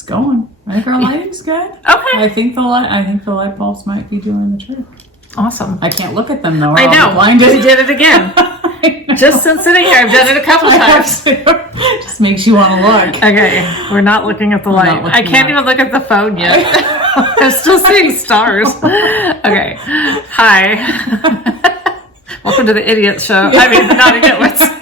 It's going. I think our lighting's good. Okay. I think the light bulbs might be doing the trick. Awesome. I can't look at them though. I know. Blinded. We did it again. Just since sitting here, I've done it a couple times. Just makes you want to look. Okay, we're not looking at the light. I can't even look at the phone yet. I'm still seeing stars. Okay. Hi. Welcome to the idiot show. I mean, the Naughty Nitwits.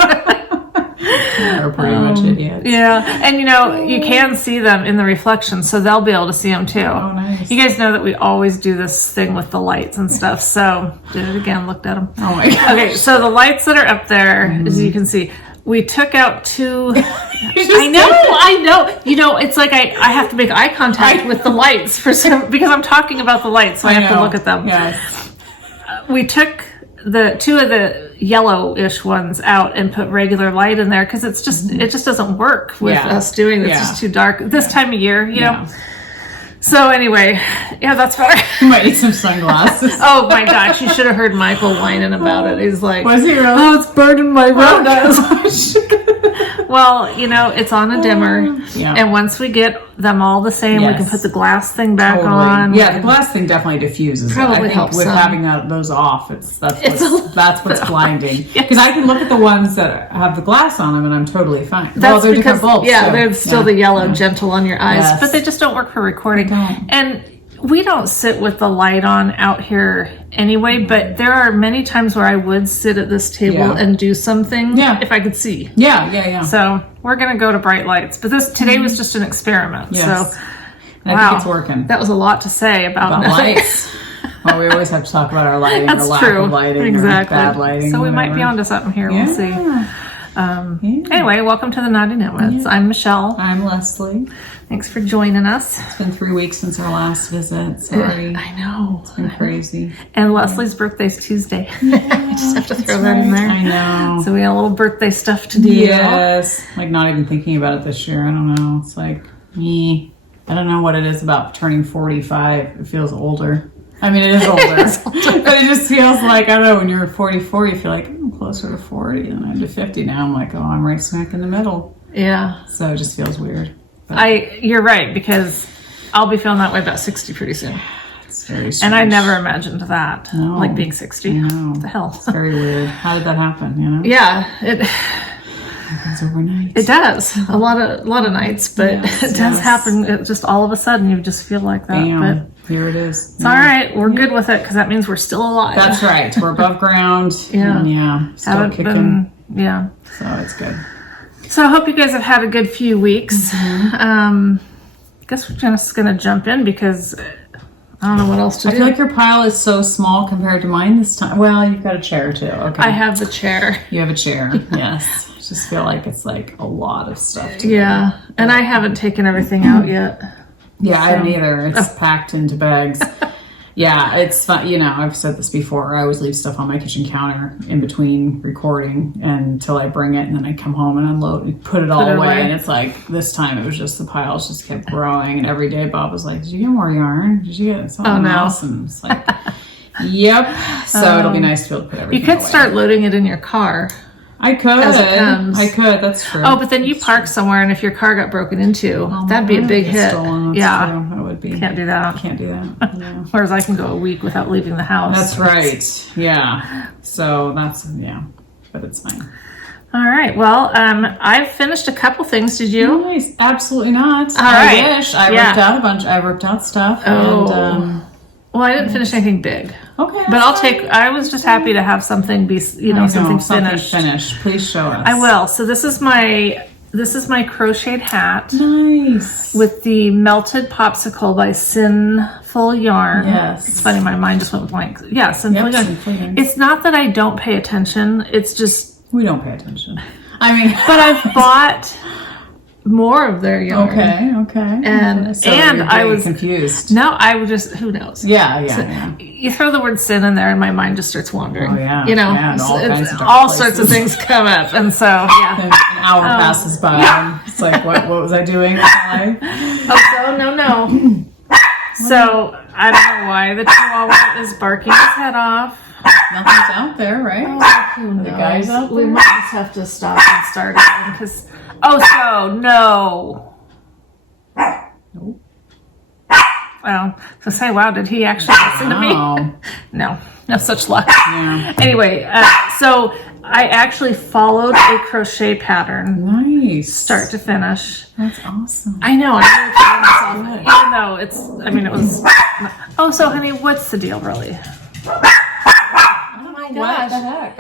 They're pretty much idiots. Yeah, and you can see them in the reflection, so they'll be able to see them too. Oh, nice. You guys know that we always do this thing with the lights and stuff, so did it again, looked at them. Oh my gosh. Okay, so the lights that are up there, as you can see, we took out two. I know. It's like I have to make eye contact with the lights because I'm talking about the lights, so I have to look at them. Yes. We took the two of the yellowish ones out and put regular light in there because it just doesn't work with us doing this. It's just too dark this time of year, you know. So anyway, that's better. You might need some sunglasses. Oh my gosh, you should have heard Michael whining about it. He's like, was he really? Oh, it's burning my retinas. Well, it's on a dimmer. And once we get them all the same, we can put the glass thing back on. Yeah, the glass thing definitely diffuses Probably it. I think helps with some. having those off, that's what's blinding. Because I can look at the ones that have the glass on them and I'm totally fine. That's they're because, different bulbs. they're still the yellow gentle on your eyes, but they just don't work for recording. And we don't sit with the light on out here anyway, but there are many times where I would sit at this table and do something if I could see. Yeah. So we're going to go to bright lights, but today was just an experiment. Yes. So and I think it's working. That was a lot to say about lights. Well, we always have to talk about our lighting, That's or lack true. of lighting, Exactly. or bad lighting. So we might be onto something here. We'll see. Anyway, welcome to the Naughty Nitwits. I'm Michelle. I'm Leslie. Thanks for joining us. It's been 3 weeks since our last visit. Sorry. I know. It's been crazy. And Leslie's birthday's Tuesday. I just have to throw that in there. I know. So we got a little birthday stuff to do. Yes. Like not even thinking about it this year. I don't know. It's like me. I don't know what it is about turning 45. It feels older. I mean, it is older. But it just feels like, I don't know, when you're 44, you feel like, I'm closer to 40 than I'm to 50 now. I'm like, I'm right smack in the middle. Yeah. So it just feels weird. You're right, because I'll be feeling that way about 60 pretty soon. It's very strange. And I never imagined that, like being 60. No. What the hell? It's very weird. How did that happen, Yeah, it happens overnight. It does. A lot of nights, but it does happen. It just all of a sudden, you just feel like that. Bam. But here it is. It's all right. We're good with it because that means we're still alive. That's right. We're above ground. And still Haven't kicking. So it's good. So I hope you guys have had a good few weeks. I guess we're just going to jump in because I don't know what else to do. I feel like your pile is so small compared to mine this time. Well, you've got a chair too. Okay. I have the chair. You have a chair. Yes. I just feel like it's like a lot of stuff to do. And I haven't taken everything out yet. Yeah, I haven't either. It's packed into bags. It's fun. I've said this before. I always leave stuff on my kitchen counter in between recording until I bring it, and then I come home and unload and put it all away. And it's like this time it was just the piles just kept growing, and every day Bob was like, "Did you get more yarn? Did you get something else?" And it's like, "Yep." So it'll be nice to be able to put everything You could away. start loading it in your car. I could. As it comes. I could. That's true. Oh, but then you park somewhere, and if your car got broken into, that'd be a big hit. Stolen. That's true. It would be. Can't do that. Can't do that. No. Whereas I can go a week without leaving the house. That's right. Yeah. So but it's fine. All right. Well, I've finished a couple things. Did you? Nice. Absolutely not. All right. I wish. I ripped out a bunch. I ripped out stuff. And, well, I didn't finish anything big. Okay. But I was just happy to have something be, something finished. Please show us. I will. So this is my crocheted hat. Nice. With the Melted Popsicle by Sinful Yarn. Yes. It's funny, my mind just went blank. Yeah, Sinful Yarn. Sinful Yarn. It's not that I don't pay attention. It's just... We don't pay attention. I mean... But I've bought more of their yarn. Okay. And I was confused. No, I would just, who knows? Yeah. You throw the word sin in there and my mind just starts wandering. Oh, yeah. All sorts of things come up. And so, And an hour passes by. And it's like, what was I doing? No. So, I don't know why the Chihuahua is barking his head off. Nothing's out there, right? Who knows? The guys out We there? might just have to stop and start again because... no. Nope. Well, so say, wow, did he actually listen to me? No such luck. Yeah. Anyway, so I actually followed a crochet pattern. Nice. Start to finish. That's awesome. I know. I'm really proud of myself. Even though it was... Oh, so honey, what's the deal really? Oh my gosh. What the heck?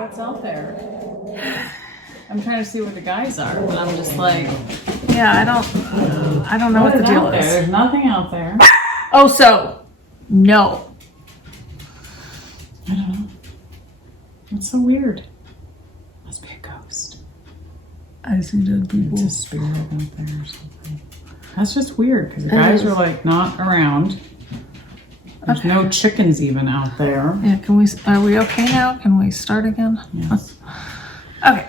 What's out there? I'm trying to see where the guys are, but I'm just like... Yeah, I don't know what the deal is. There's nothing out there. Oh, so... No. I don't know. It's so weird. Must be a ghost. I see dead people. It's a spirit out there or something. That's just weird because the guys are like not around. There's no chickens even out there. Yeah, are we okay now? Can we start again? Yes. Okay.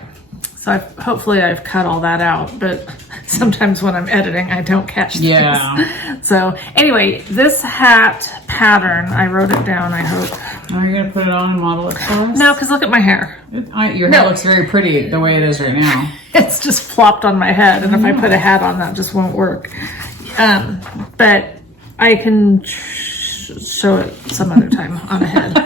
So hopefully I've cut all that out, but sometimes when I'm editing, I don't catch things. Yeah. So anyway, this hat pattern, I wrote it down, I hope. Are you going to put it on and model it for us? No, because look at my hair. Your hair looks very pretty the way it is right now. It's just flopped on my head, and if I put a hat on, that just won't work. But I can show it some other time on a head.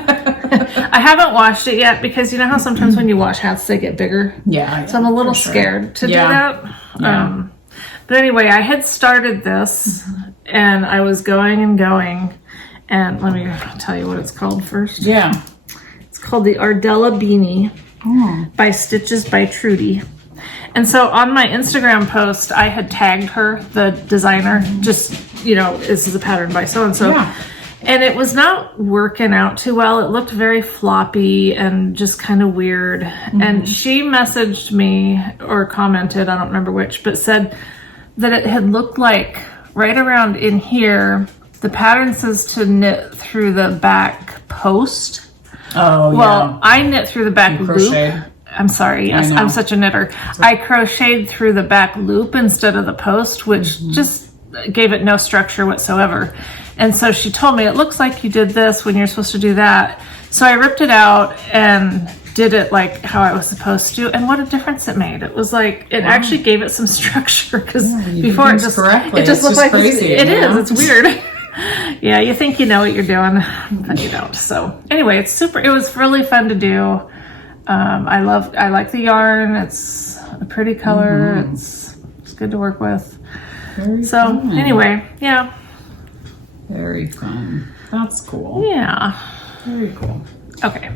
I haven't washed it yet because you know how sometimes when you wash hats, they get bigger? Yeah. So I'm a little scared to do that. Yeah. But anyway, I had started this, and I was going and going. And let me tell you what it's called first. Yeah. It's called the Ardella Beanie by Stitches by Trudy. And so on my Instagram post, I had tagged her, the designer, just, this is a pattern by so-and-so. Yeah. And it was not working out too well. It looked very floppy and just kind of weird. And she messaged me or commented, I don't remember which, but said that it had looked like right around in here, the pattern says to knit through the back post. Oh, yeah. Well, I knit through the back loop. I'm sorry, yes, I'm such a knitter. I crocheted through the back loop instead of the post, which just gave it no structure whatsoever. And so she told me, it looks like you did this when you're supposed to do that. So I ripped it out and did it like how I was supposed to. And what a difference it made. It was like, it actually gave it some structure because before it just looked like crazy. It is, it's weird. Yeah, you think you know what you're doing, but you don't. So anyway, it was really fun to do. I like the yarn. It's a pretty color. It's good to work with. Very so fun. Anyway, yeah. Very fun. That's cool. Yeah. Very cool. Okay.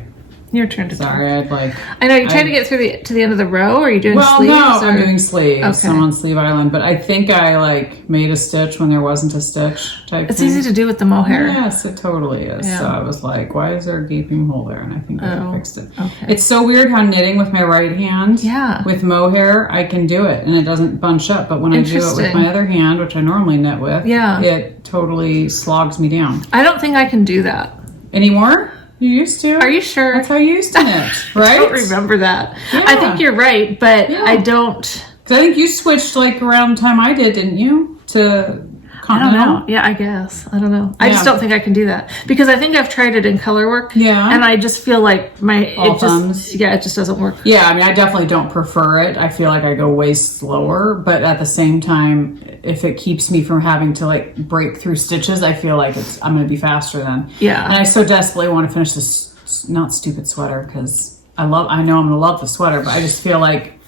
Your turn to talk. Sorry, I know you're trying to get to the end of the row. Or are you doing sleeves? No, or? I'm doing sleeves. Okay. I'm on Sleeve Island, but I think I made a stitch when there wasn't a stitch type It's thing. easy to do with the mohair. Yes, it totally is. Yeah. So I was like, why is there a gaping hole there? And I think I fixed it. Okay. It's so weird how knitting with my right hand, with mohair, I can do it and it doesn't bunch up. But when I do it with my other hand, which I normally knit with, it totally slogs me down. I don't think I can do that. Anymore? You used to? Are you sure? That's how you used to knit, right? I don't remember that. Yeah. I think you're right, but I don't. Because I think you switched around the time I did, didn't you? To Continental? I don't know. Yeah, I guess. I don't know. I just don't think I can do that. Because I think I've tried it in color work. Yeah. And I just feel like it just doesn't work. Yeah, I mean, I definitely don't prefer it. I feel like I go way slower. But at the same time, if it keeps me from having to break through stitches, I feel like I'm going to be faster then. Yeah. And I so desperately want to finish this not stupid sweater because I know I'm going to love the sweater, but I just feel like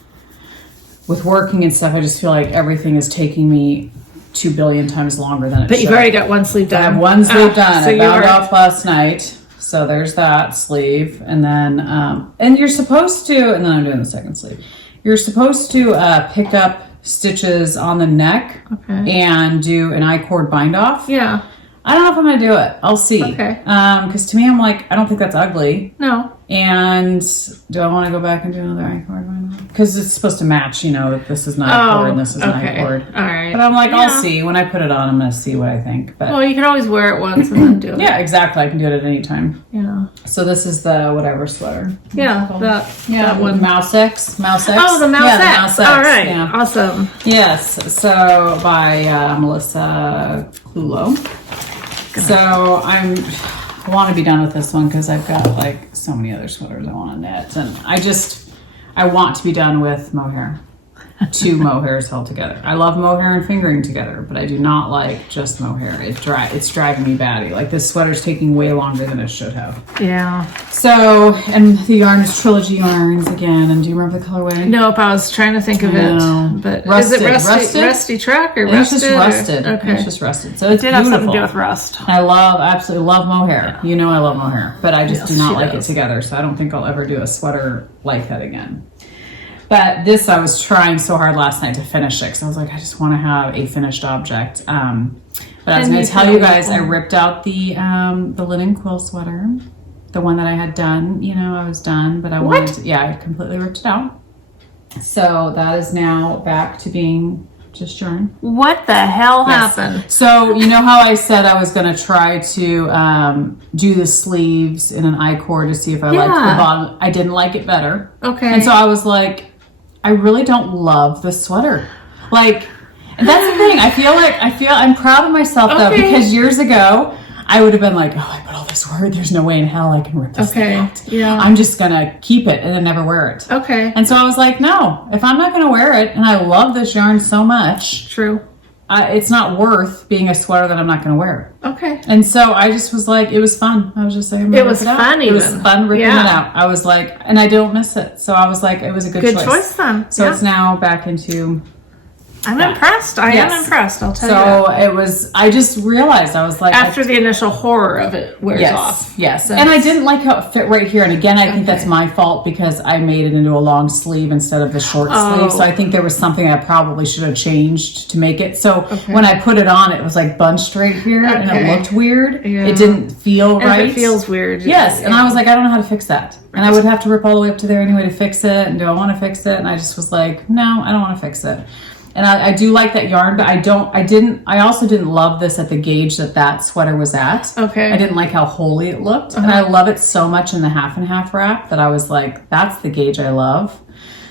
with working and stuff, I just feel like everything is taking me 2 billion times longer than it should. But you've already got one sleeve done. I have one sleeve done. I bound off last night. So there's that sleeve. And then, and you're supposed to, and then I'm doing the second sleeve. You're supposed to pick up stitches on the neck and do an I-cord bind off. Yeah. I don't know if I'm going to do it. I'll see. Okay. Because to me, I'm like, I don't think that's ugly. No. And do I want to go back and do another I-cord bind off? Because it's supposed to match, that this is an I-cord and this is an I-cord. All right. But I'm like, I'll see. When I put it on, I'm going to see what I think. But well, you can always wear it once and then do it. Yeah, exactly. I can do it at any time. Yeah. So this is the whatever sweater. Yeah, that one. Mouse X. Oh, the Mouse X. All right. Yeah. Awesome. Yes. So by Melissa Clulo. So I want to be done with this one because I've got so many other sweaters I want to knit, and I want to be done with mohair. two mohairs held together. I love mohair and fingering together, but I do not like just mohair. It's driving me batty. Like this sweater's taking way longer than it should have. Yeah. So, and the yarn is Trilogy yarns again. And do you remember the colorway? Nope, I was trying to think of it. But rusted, is it rusty track or rusted? It's just rusted. Okay. It's just rusted. So it's it did beautiful. have something to do with rust. I absolutely love mohair. You know I love mohair, but I just do not like it together. So I don't think I'll ever do a sweater like that again. But this, I was trying so hard last night to finish it because I was like, I just want to have a finished object. But I was going to tell you guys, I ripped out the linen quill sweater, the one that I had done. You know, I was done, but I wanted to, I completely ripped it out. So that is now back to being just yarn. What the hell happened? So you know how I said I was going to try to do the sleeves in an I-cord to see if I liked the bottom. I didn't like it better. Okay. And so I was like, I really don't love the sweater. Like, and that's the thing. I'm proud of myself though, because years ago I would have been like, oh, I put all this work. There's no way in hell I can rip this thing out. Yeah. I'm just gonna keep it and then never wear it. Okay. And so I was like, no, if I'm not gonna wear it, and I love this yarn so much, true. It's not worth being a sweater that I'm not gonna wear. Okay. And so I just was like, it was fun. I was just like, it was fun. It was fun ripping it out. I was like, and I don't miss it. So I was like, it was a good choice. Good choice then. So it's now back into. I'm impressed. I am impressed. I'll tell you. So it was. I just realized I was like, after the initial horror of it wears off. Yes, and I didn't like how it fit right here. And again, I think that's my fault because I made it into a long sleeve instead of the short sleeve. So I think there was something I probably should have changed to make it. So when I put it on, it was like bunched right here, and it looked weird. Yeah. It didn't feel right. It feels weird. Yes, and I was like, I don't know how to fix that. And I would have to rip all the way up to there anyway to fix it. And do I want to fix it? And I just was like, no, I don't want to fix it. And I do like that yarn, but I also didn't love this at the gauge that sweater was at. Okay. I didn't like how holey it looked. And I love it so much in the half and half wrap that I was like, that's the gauge I love.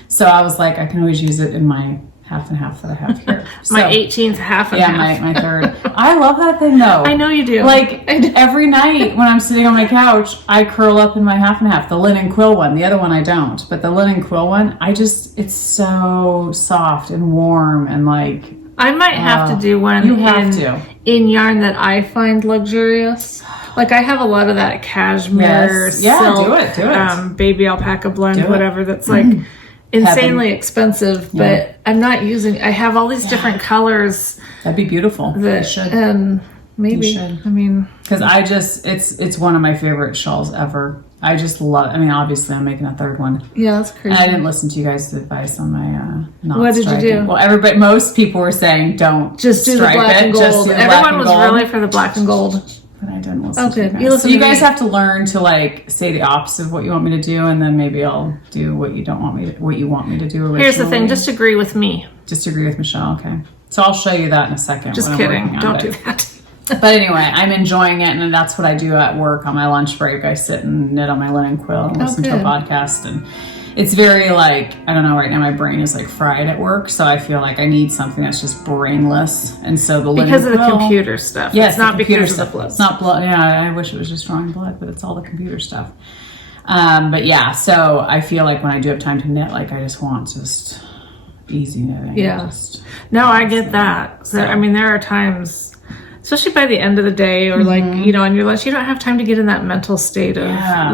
So I was like, I can always use it in my half and half that I have here. My 18th half and half. Yeah, my third. I love that thing though. I know you do. Like every night when I'm sitting on my couch, I curl up in my half and half. The linen quill one. The other one I don't. But the linen quill one, it's so soft and warm and like. I might have to do one. You have to. In yarn that I find luxurious. Like I have a lot of that cashmere, silk, do it. Baby alpaca blend, whatever. That's like. Insanely expensive, but I'm not using. I have all these different colors. That'd be beautiful. You should. And maybe. You should. I mean, because it's one of my favorite shawls ever. I just love. I mean, obviously, I'm making a third one. Yeah, that's crazy. And I didn't listen to you guys' advice on my not. What did you do? Well, most people were saying don't just do the black and gold. Everyone was really for the black and gold. But I didn't listen to you guys. So you guys have to learn to like say the opposite of what you want me to do, and then maybe I'll do what you want me to do originally. Here's the thing: just agree with me. Just agree with Michelle. Okay. So I'll show you that in a second. Just kidding. Don't do that. But anyway, I'm enjoying it, and that's what I do at work on my lunch break. I sit and knit on my linen quill and listen to a podcast, and it's very like, I don't know, right now my brain is like fried at work, so I feel like I need something that's just brainless. And so the linen because of the computer stuff. Yes, it's not because stuff. Of the blood. It's not blood. Yeah, I wish it was just drawing blood, but it's all the computer stuff. But yeah, so I feel like when I do have time to knit, like I just want just easy knitting. Yeah. No, I get that. So, I mean, there are times, especially by the end of the day or like, you know, on your lunch, you don't have time to get in that mental state of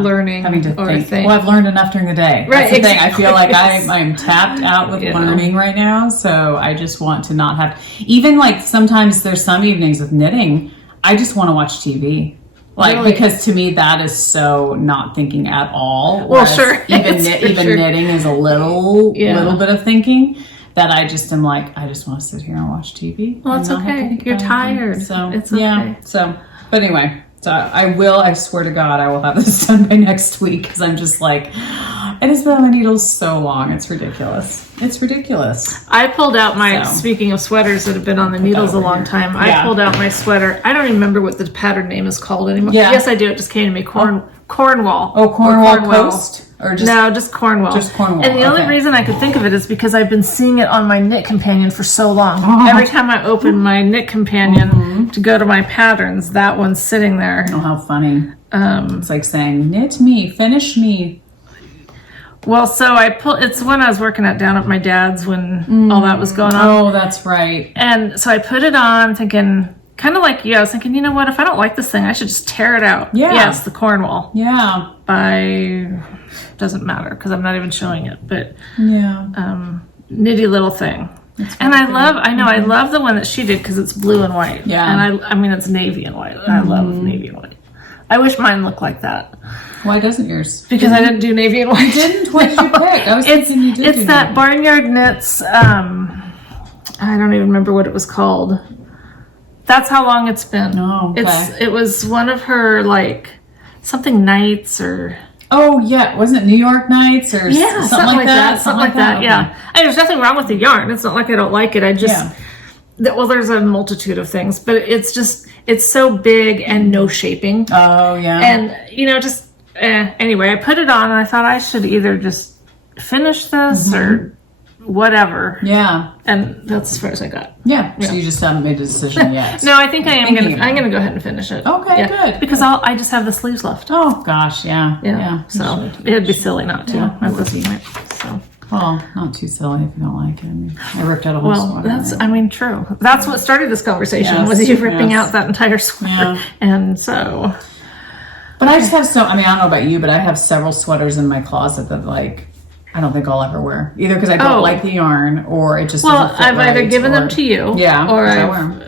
learning having to or think. Well, I've learned enough during the day. Right, That's the thing. I feel like I'm tapped out with learning right now. So I just want to not have, even like sometimes there's some evenings with knitting, I just want to watch TV. Like, because to me that is so not thinking at all. Well, sure. Even knitting is a little bit of thinking. That I just am like, I just want to sit here and watch TV. Well, it's okay. You're tired. So it's okay. Yeah. So, but anyway, so I swear to God, I will have this done by next week because I'm just like, it has been on the needles so long. It's ridiculous. It's ridiculous. I pulled out speaking of sweaters that have been on the needles a long time, I pulled out my sweater. I don't even remember what the pattern name is called anymore. Yeah. Yes, I do. It just came to me. Cornwall. Oh, Cornwall Coast? Or just Cornwall. Just Cornwall. And the only reason I could think of it is because I've been seeing it on my Knit Companion for so long. Oh. Every time I open my Knit Companion to go to my patterns, that one's sitting there. Oh, how funny. It's like saying, knit me, finish me. Well, so it's when I was working down at my dad's when all that was going on. Oh, that's right. And so I put it on thinking, kind of like you, I was thinking, you know what, if I don't like this thing, I should just tear it out. Yeah. Yes, the Cornwall. Yeah. Doesn't matter because I'm not even showing it, but yeah. nitty little thing. And I love the one that she did because it's blue and white. Yeah. And I mean, it's navy and white. I love navy and white. I wish mine looked like that. Why doesn't yours? Because I didn't do navy and white. You didn't? What did you pick? I was thinking you did. It's that Barnyard Knits, I don't even remember what it was called. That's how long it's been. Oh, okay. It was one of her, like, something nights or... Oh, yeah. Wasn't it New York Nights or something like that? Something like that, yeah. And there's nothing wrong with the yarn. It's not like I don't like it. I just... Yeah. Well, there's a multitude of things, but it's just... It's so big and no shaping. Oh, yeah. And, anyway, I put it on and I thought I should either just finish this or whatever. Yeah. And that's as far as I got. Yeah. So you just haven't made a decision yet. No, I think I'm gonna go ahead and finish it. Okay, good. Because I just have the sleeves left. Oh gosh, yeah. Yeah. So it'd be silly not to. Yeah, I was eating it. So. Well, not too silly if you don't like it. I mean, I ripped out a whole sweater. True. That's what started this conversation, was you ripping out that entire sweater. Yeah. And so... But I just have I don't know about you, but I have several sweaters in my closet that, like, I don't think I'll ever wear. Either because I don't like the yarn, or it just doesn't fit I've either given them to you. Yeah, or I wear them.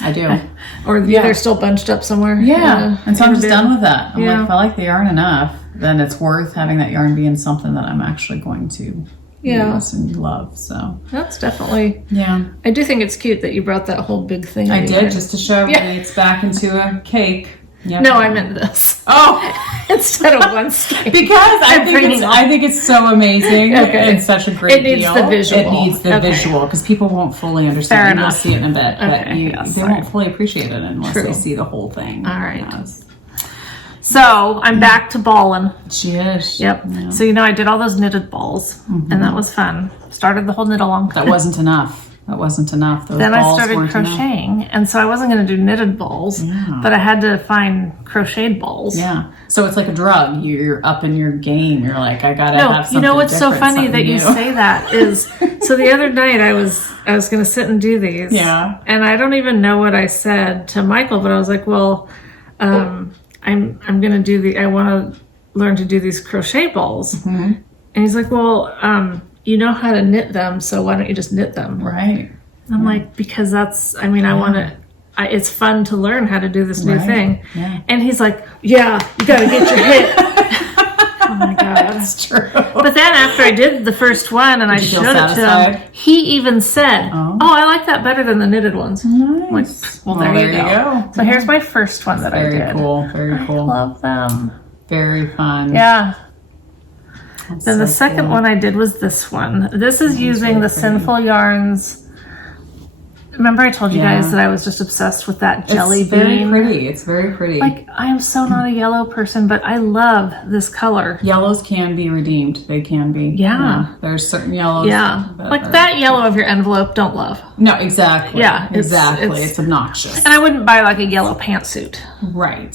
I do. Or they're still bunched up somewhere. Yeah. And so I'm just done with that. I'm like, if I like the yarn enough, then it's worth having that yarn be in something that I'm actually going to use and love. So that's definitely. Yeah. I do think it's cute that you brought that whole big thing. I did, just to show everybody it's back into a cake. Yep. No, I meant this. Oh, instead of one skein. Because I think it's so amazing. Okay. It's such a great deal. It needs the visual. It needs the visual because people won't fully understand. Fair You'll enough. see it in a bit, but they won't fully appreciate it unless True. they see the whole thing. All right. So I'm back to balling. Yes. Yep. Yeah. So I did all those knitted balls, and that was fun. Started the whole knit along. That wasn't enough. Those then I started crocheting, and so I wasn't going to do knitted balls, but I had to find crocheted balls. Yeah. So it's like a drug. You're up in your game. You're like, I gotta have something. You know what's so funny that new. you say that is, so the other night I was going to sit and do these. Yeah. And I don't even know what I said to Michael, but I was like, well, I'm going to I want to learn to do these crochet balls. Mm-hmm. And he's like, well, you know how to knit them, so why don't you just knit them? Right. I'm like, because I want to, it's fun to learn how to do this new thing. Yeah. And he's like, yeah, you got to get your hit. Oh my God. That's true. But then after I did the first one and I showed it to him, he even said, oh, I like that better than the knitted ones. Nice. Like, well, there you go. So here's my first one that I did. Very cool. Very cool. I love them. Very fun. Yeah. That's then the second one I did was this one. This is using the Sinful Yarns. Remember I told you guys that I was just obsessed with that jelly bean? It's very pretty. Like, I am so not a yellow person, but I love this color. Yellows can be redeemed. They can be. Yeah. There's certain yellows. Yeah. Like that yellow of your envelope, don't love. No, exactly. Yeah. Exactly. It's obnoxious. And I wouldn't buy like a yellow pantsuit. Right.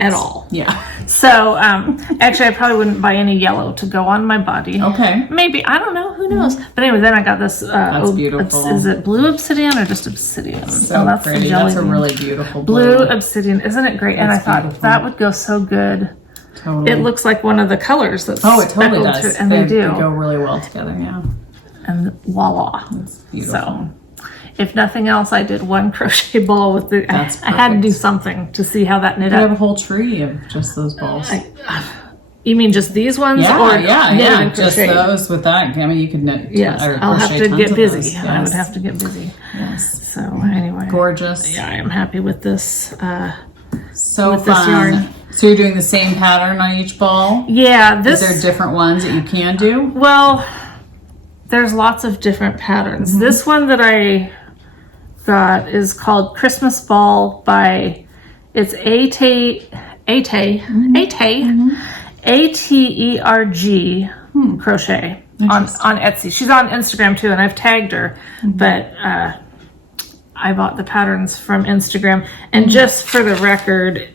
At all. Yeah. So, actually, I probably wouldn't buy any yellow to go on my body. Okay. Maybe. I don't know. Who knows? But anyway, then I got this. That's beautiful. Is it blue obsidian or just obsidian? So that's pretty. That's a really beautiful blue obsidian. Isn't it great? And I thought that would go so good. Totally. It looks like one of the colors that's it totally does. And they do. They go really well together, yeah. And voila. It's beautiful. So, if nothing else, I did one crochet ball with the. I had to do something to see how that knit up. You have a whole tree of just those balls. You mean just these ones? Yeah. Just those with that. I mean, you could knit. Yes, I'll have to get busy. Yes. I would have to get busy. Yes. So anyway, gorgeous. Yeah, I am happy with this. So with fun. This yarn. So you're doing the same pattern on each ball? Yeah. Is there different ones that you can do? Well, there's lots of different patterns. Mm-hmm. This one that I got is called Christmas Ball by, it's Aterg Crochet on Etsy. She's on Instagram too, and I've tagged her, but I bought the patterns from Instagram. And just for the record,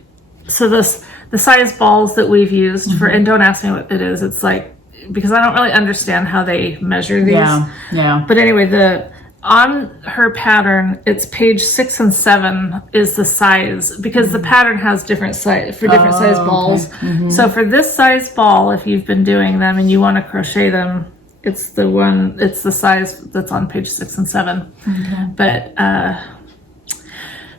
so the size balls that we've used for, and don't ask me what it is, it's like because I don't really understand how they measure these. Yeah. But anyway, on her pattern, it's page 6 and 7 is the size, because the pattern has different size for different size balls. Okay. So for this size ball, if you've been doing them and you want to crochet them, it's the size that's on page 6 and 7. Okay. But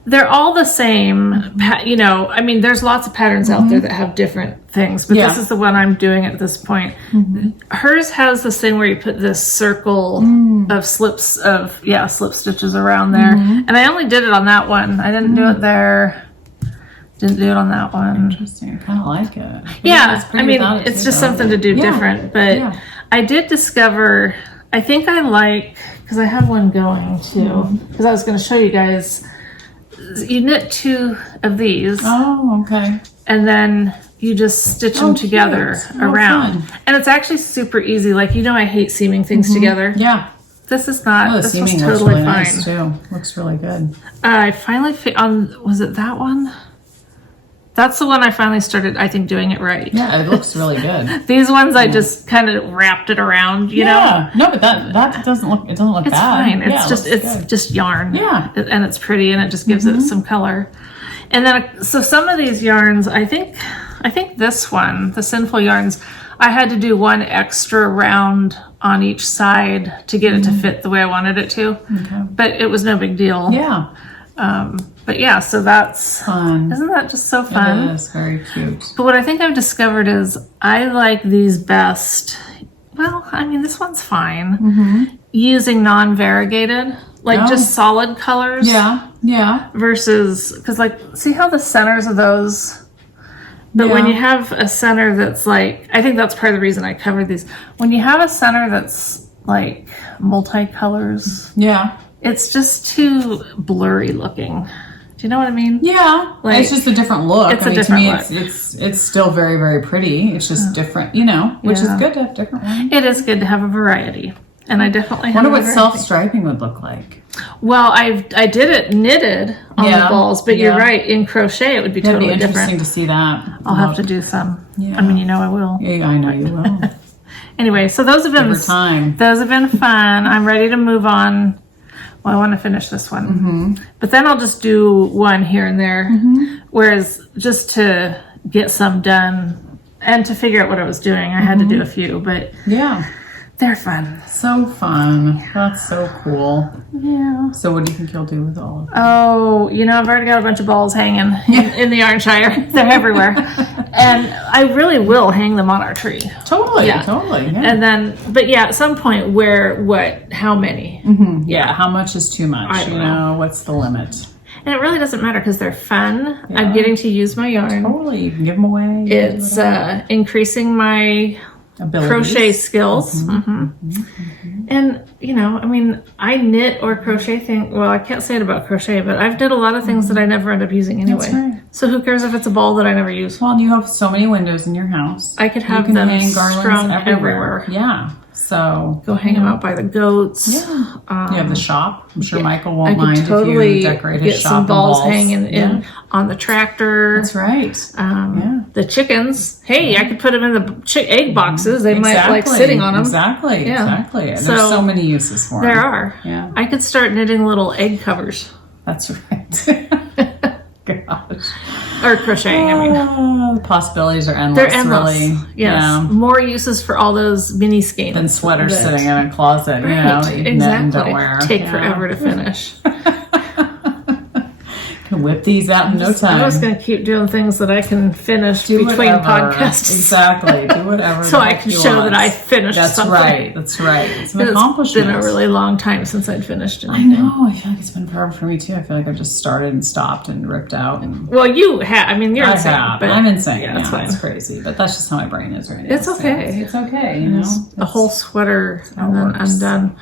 they're all the same. You know, I mean, there's lots of patterns out there that have different things, but this is the one I'm doing at this point. Hers has this thing where you put this circle of slip stitches around there. And I only did it on that one. I didn't do it there. Didn't do it on that one. Interesting. I kind of like it. Yeah, I mean, it's just something to do different. But I did discover, I think I like, because I have one going too, because I was going to show you guys, you knit 2 of these. Oh, okay. And then you just stitch them together around. And it's actually super easy. Like, you know, I hate seaming things together. Yeah. This is not, the this seaming was totally really fine. Nice too. Looks really good. I finally, was it that one? That's the one I finally started, I think, doing it right. Yeah, it looks really good. These ones, I just kind of wrapped it around, you know? No, but that doesn't look, it doesn't look It's bad. fine. It's just yarn. Yeah. And it's pretty, and it just gives it some color. And then, so some of these yarns, I think this one, the Sinful Yarns, I had to do one extra round on each side to get it to fit the way I wanted it to. Okay. But it was no big deal. Yeah. But yeah, so that's Fun. Isn't that just so fun? It is very cute. But what I think I've discovered is I like these best. Well, I mean, this one's fine. Using non-variegated, like just solid colors. Yeah. Versus, because like, see how the centers of those. But when you have a center that's like, I think that's part of the reason I covered these. When you have a center that's like multicolors, it's just too blurry looking. Do you know what I mean? Yeah, like, it's just a different look. It's a different look. It's still very, very pretty. It's just different, you know, which is good to have different ones. It is good to have a variety, and I definitely have. I wonder what self-striping would look like. Well, I did it knitted on the balls, but you're right. In crochet, it would be totally different. Interesting to see that. I'll have to do some. Yeah. I mean, you know, I will. Yeah, I know you will. Anyway, so those have been fun. I'm ready to move on. Well, I want to finish this one, but then I'll just do one here and there. Whereas just to get some done and to figure out what I was doing, I had to do a few, but they're fun. So fun. That's so cool. Yeah. So what do you think you'll do with all of them? Oh, you know, I've already got a bunch of balls hanging in the yarn shire. They're everywhere. And I really will hang them on our tree. Totally. Yeah. And then, but yeah, at some point how many? Yeah, how much is too much? I don't know. What's the limit? And it really doesn't matter because they're fun. I'm getting to use my yarn. Totally. You can give them away. It's increasing my abilities. Crochet skills. And, you know, I mean, I knit or crochet well, I can't say it about crochet, but I've did a lot of things that I never end up using anyway. That's right. So who cares if it's a ball that I never use? Well, you have so many windows in your house. I could have them hang strung everywhere. Yeah. So go hang them out by the goats. Yeah. You have the shop. I'm sure Michael won't I could mind totally if you decorate his shop. Get some balls and hanging in on the tractor. That's right. The chickens. Hey, I could put them in the egg boxes. They might like sitting on them. Exactly. There's so many uses for them. There are. Yeah. I could start knitting little egg covers. That's right. Gosh. Or crocheting, I mean. The possibilities are endless. They're endless. Really. Yes. Yeah. More uses for all those mini skeins. Than sweaters sitting in a closet, you know, that you knit and don't wear. Take forever to finish. Can whip these out in no time. I'm just going to keep doing things that I can finish between podcasts. Exactly. Do whatever. So I can show that I finished something. That's right. It's an accomplishment. It's been a really long time since I'd finished anything. I know. I feel like it's been forever for me too. I feel like I've just started and stopped and ripped out. Well, you have. I mean, you're insane. But I'm insane. Yeah, that's fine. It's crazy. But that's just how my brain is right now. It's okay. It's okay, you know. A whole sweater and then undone.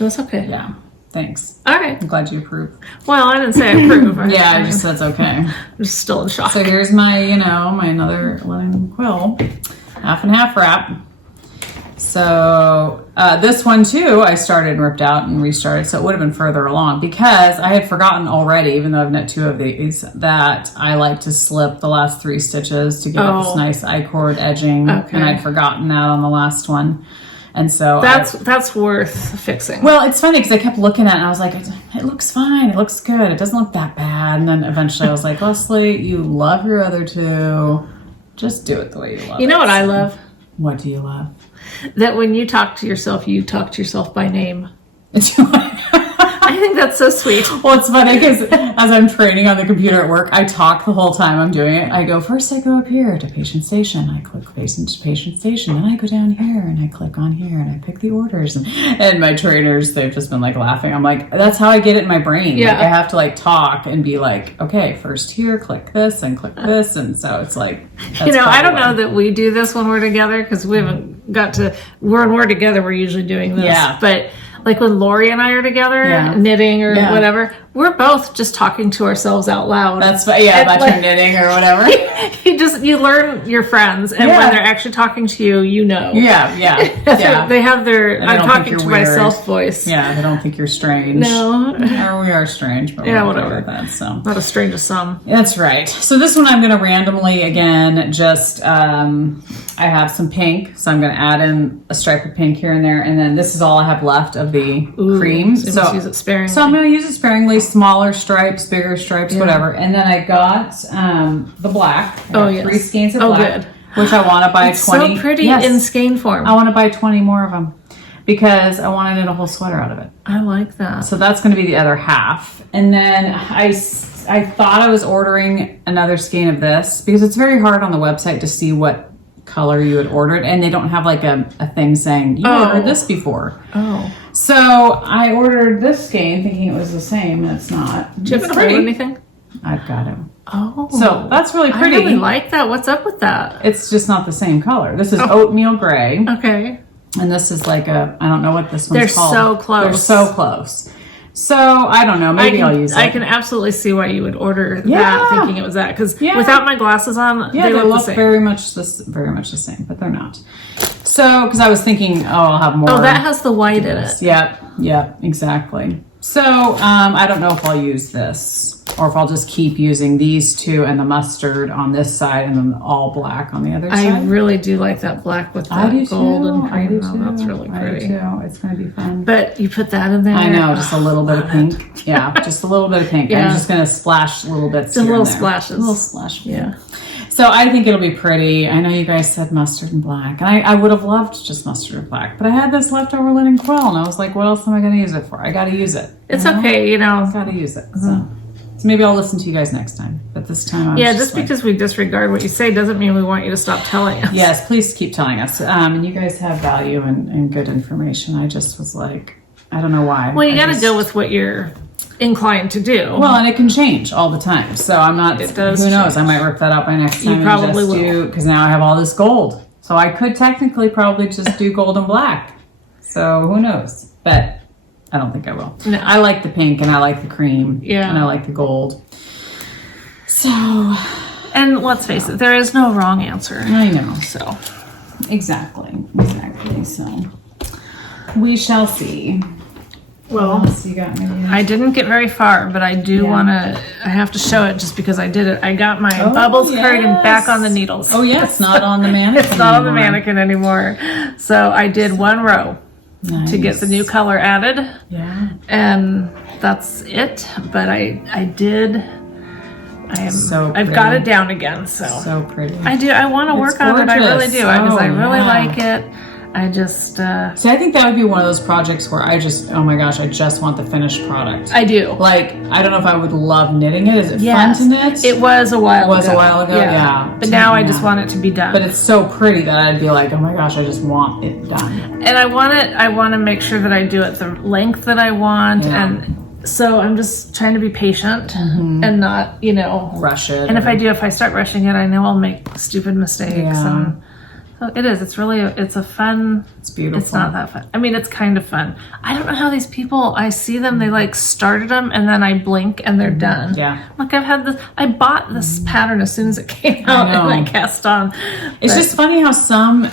It's okay. Yeah. Thanks. All right. I'm glad you approve. Well, I didn't say I approve. That's okay. I'm just still in shock. So here's my, my another linen quill, half and half wrap. So this one too, I started and ripped out and restarted, so it would have been further along because I had forgotten already, even though I've knit 2 of these, that I like to slip the last 3 stitches to give it this nice I-cord edging, and I'd forgotten that on the last one. And so that's worth fixing. Well, it's funny because I kept looking at it and I was like, it looks fine. It looks good. It doesn't look that bad. And then eventually I was like, Leslie, you love your other 2. Just do it the way you love it. You know what I love? What do you love? That when you talk to yourself by name. I think that's so sweet. Well, it's funny because as I'm training on the computer at work, I talk the whole time I'm doing it. I go, first I go up here to patient station. I click patient station. Then I go down here and I click on here and I pick the orders. And my trainers, they've just been like laughing. I'm like, that's how I get it in my brain. Yeah. Like, I have to like talk and be like, okay, first here, click this and click this. And so it's like, I don't know that we do this when we're together because we haven't got to, when we're together, we're usually doing this. Yeah. But like when Lori and I are together knitting or whatever, we're both just talking to ourselves out loud. That's about your knitting or whatever. You learn your friends, and when they're actually talking to you, you know. Yeah. They have their I'm talking to myself voice. Yeah, they don't think you're strange. No. Or we are strange, but whatever. That, so. Not as strange as some. That's right. So this one I'm going to randomly, again, just, I have some pink, so I'm going to add in a stripe of pink here and there, and then this is all I have left of the cream. So you must use it sparingly. So I'm going to use it sparingly, smaller stripes, bigger stripes, whatever. And then I got the black. I got 3 skeins of black, which I want to buy 20. So pretty in skein form. I want to buy 20 more of them because I want to knit a whole sweater out of it. I like that. So that's going to be the other half. And then I thought I was ordering another skein of this because it's very hard on the website to see what color you had ordered, and they don't have like a thing saying you ordered this before. So I ordered this skein thinking it was the same, and it's not. Do you have to hold anything? I've got it. So that's really pretty. I really like that. What's up with that? It's just not the same color. This is oatmeal gray. Okay. And this is like I don't know what this one's called. They're so close. They're so close. So I don't know. Maybe I'll use it. I can absolutely see why you would order that, thinking it was that. Because without my glasses on, they look the same. very much the same, but they're not. So because I was thinking, I'll have more. Oh, that has the white in it. Yep, exactly. So I don't know if I'll use this or if I'll just keep using these 2 and the mustard on this side and then all black on the other side. I really do like that black with the gold and cream. I do too. That's really pretty. I do too. It's going to be fun. But you put that in there. I know, just a little bit of pink. Yeah, just a little bit of pink. I'm just going to splash little bits Just here little and there. splashes. Little splash. Yeah. So I think it'll be pretty. I know you guys said mustard and black, and I would have loved just mustard and black, but I had this leftover linen quill, and I was like, what else am I going to use it for? I got to use it. It's okay, I got to use it. So maybe I'll listen to you guys next time, but this time I'm just because we disregard what you say doesn't mean we want you to stop telling us. Yes, please keep telling us. And you guys have value and good information. I just was like, I don't know why. Well, you got to go with what you're inclined to do. Well, and it can change all the time. So I'm not, it does who knows? change. I might rip that out by next time. You probably will. Because now I have all this gold. So I could technically probably just do gold and black. So who knows? But I don't think I will. No. I like the pink and I like the cream. Yeah. And I like the gold. So. And let's face it, there is no wrong answer. I know. So. Exactly. So we shall see. Well, you got maybe I didn't get very far, but I do want to, I have to show it just because I did it. I got my bubbles cardigan back on the needles. Oh yeah, it's not on the mannequin It's not on the mannequin anymore. So I did 1 row to get the new color added. Yeah. And that's it. But I did, so I've got it down again. So pretty. I want to work on it. I really do. Because I really like it. I just... See, I think that would be one of those projects where I just, oh my gosh, I just want the finished product. I do. Like, I don't know if I would love knitting it. Is it fun to knit? It was a while ago. It was a while ago, yeah. But now I just want it to be done. But it's so pretty that I'd be like, oh my gosh, I just want it done. And I want to make sure that I do it the length that I want. Yeah. And so I'm just trying to be patient and not, rush it. And if I start rushing it, I know I'll make stupid mistakes. Yeah. And so it is. It's really, it's a fun. It's beautiful. It's not that fun. I mean, it's kind of fun. I don't know how these people, I see them, they like started them and then I blink and they're done. Yeah. Like I bought this pattern as soon as it came out and I cast on. It's just funny how some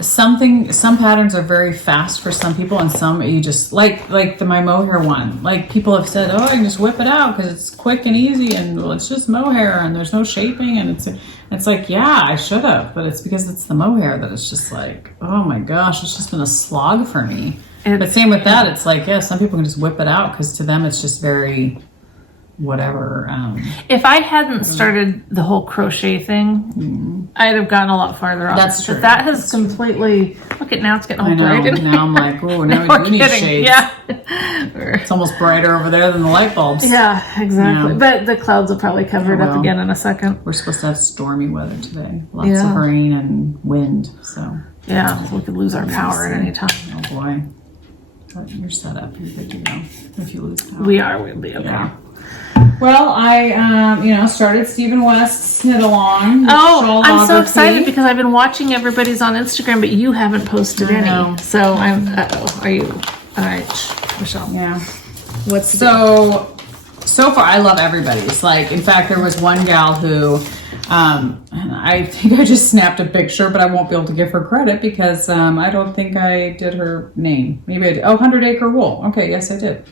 some patterns are very fast for some people, and some you just like my mohair one. Like people have said, oh, I can just whip it out because it's quick and easy, and well, it's just mohair and there's no shaping, and it's like, yeah, I should have, but it's because it's the mohair that it's just like, oh my gosh, it's just been a slog for me. But same with that, it's like, yeah, some people can just whip it out because to them it's just very whatever. If I hadn't started the whole crochet thing, I'd have gotten a lot farther off. That's true. But that has completely, look at now, it's getting all bright. Now I'm like, oh, now we do need shades. Yeah. It's almost brighter over there than the light bulbs. Yeah, exactly. Yeah. But the clouds will probably cover it up again in a second. We're supposed to have stormy weather today. Lots of rain and wind. So yeah, we could lose our power at any time. Oh boy. But you're set up. You're good to go. If you lose power. We'll be okay. Yeah. Well, I, started Stephen West's Knit Along. Oh, I'm so excited because I've been watching everybody's on Instagram, but you haven't posted any. So are you? All right, Michelle. Yeah. So far, I love everybody's. Like, in fact, there was one gal who, and I think I just snapped a picture, but I won't be able to give her credit because I don't think I did her name. Maybe I did. Oh, 100 Acre Wool. Okay, yes, I did.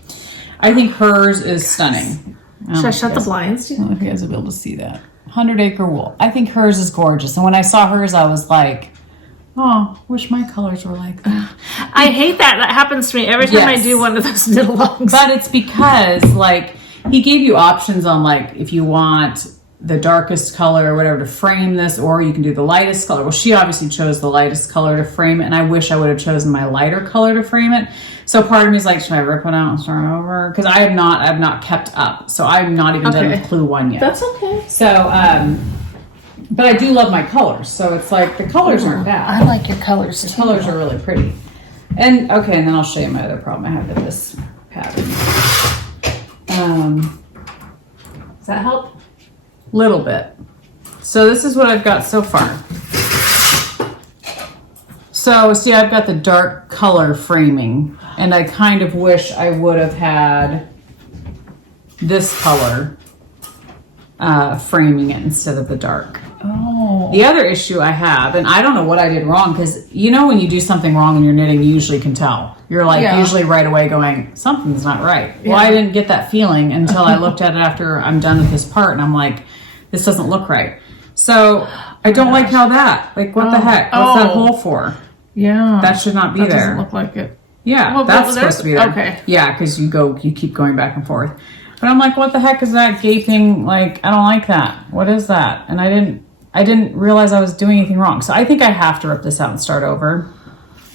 I think hers is stunning. Should I shut the blinds? I don't know if you guys will be able to see that. 100 Acre Wool. I think hers is gorgeous. And when I saw hers, I was like, oh, wish my colors were like that. I hate that. That happens to me every time I do one of those knit alongs. But it's because, like, he gave you options on, like, if you want the darkest color or whatever to frame this, or you can do the lightest color. Well, she obviously chose the lightest color to frame it, and I wish I would have chosen my lighter color to frame it. So part of me is like, should I rip it out and start over? Because I have not kept up. So I'm not even done with Clue 1 yet. That's okay. So, but I do love my colors. So it's like, the colors aren't bad. I like your colors. The colors are really pretty. And, okay, and then I'll show you my other problem I have with this pattern. Does that help? Little bit. So this is what I've got so far. So see, I've got the dark color framing, and I kind of wish I would have had this color framing it instead of the dark. Oh. The other issue I have, and I don't know what I did wrong, because you know when you do something wrong in your knitting, you usually can tell. You're like usually right away going, something's not right. Well, I didn't get that feeling until I looked at it after I'm done with this part, and I'm like, this doesn't look right. So I don't like how that, like what the heck? What's that hole for? Yeah. That should not be there. That doesn't look like it. Yeah, well, that's supposed to be there. Okay. Yeah, because you keep going back and forth. But I'm like, what the heck is that gaping? Like, I don't like that. What is that? And I didn't realize I was doing anything wrong. So I think I have to rip this out and start over.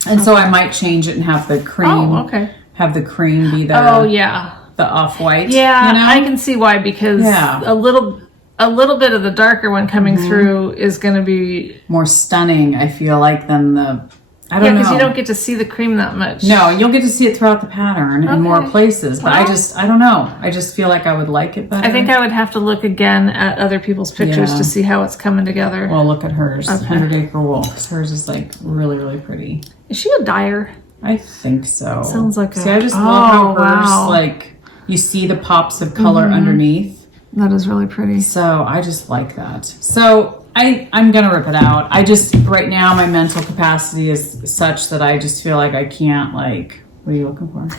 And so I might change it and have the cream. Oh, okay. Have the cream be the the off-white. Yeah, you know? I can see why, because a little bit of the darker one coming through is going to be more stunning, I feel like, than the, I don't know. because you don't get to see the cream that much. No, you'll get to see it throughout the pattern in more places. But I don't know. I just feel like I would like it better. I think I would have to look again at other people's pictures to see how it's coming together. Well, look at hers. 100 Acre Wool. Hers is like really, really pretty. Is she a dyer? I think so. Sounds like See, I just love how hers, like, you see the pops of color underneath. That is really pretty. So I just like that. So I'm going to rip it out. I just, right now, my mental capacity is such that I just feel like I can't, like, what are you looking for?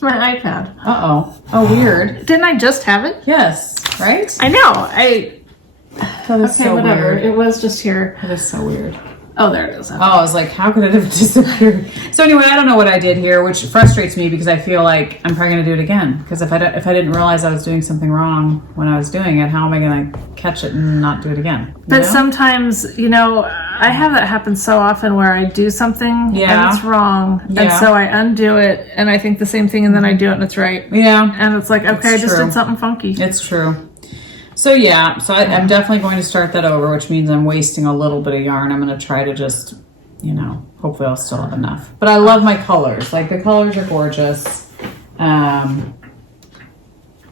My iPad. Uh-oh. Oh, weird. Didn't I just have it? Yes. Right? I know. That is so whatever. weird. It was just here. That is so weird. Oh, there it is. Oh, I was like, how could it have disappeared? So anyway, I don't know what I did here, which frustrates me because I feel like I'm probably going to do it again. Because if I didn't realize I was doing something wrong when I was doing it, how am I going to catch it and not do it again? But sometimes, I have that happen so often where I do something and it's wrong. And so I undo it and I think the same thing and then I do it and it's right. Yeah. And it's like, okay, I just did something funky. It's true. So I'm definitely going to start that over, which means I'm wasting a little bit of yarn. I'm going to try to just, hopefully I'll still have enough. But I love my colors. Like, the colors are gorgeous.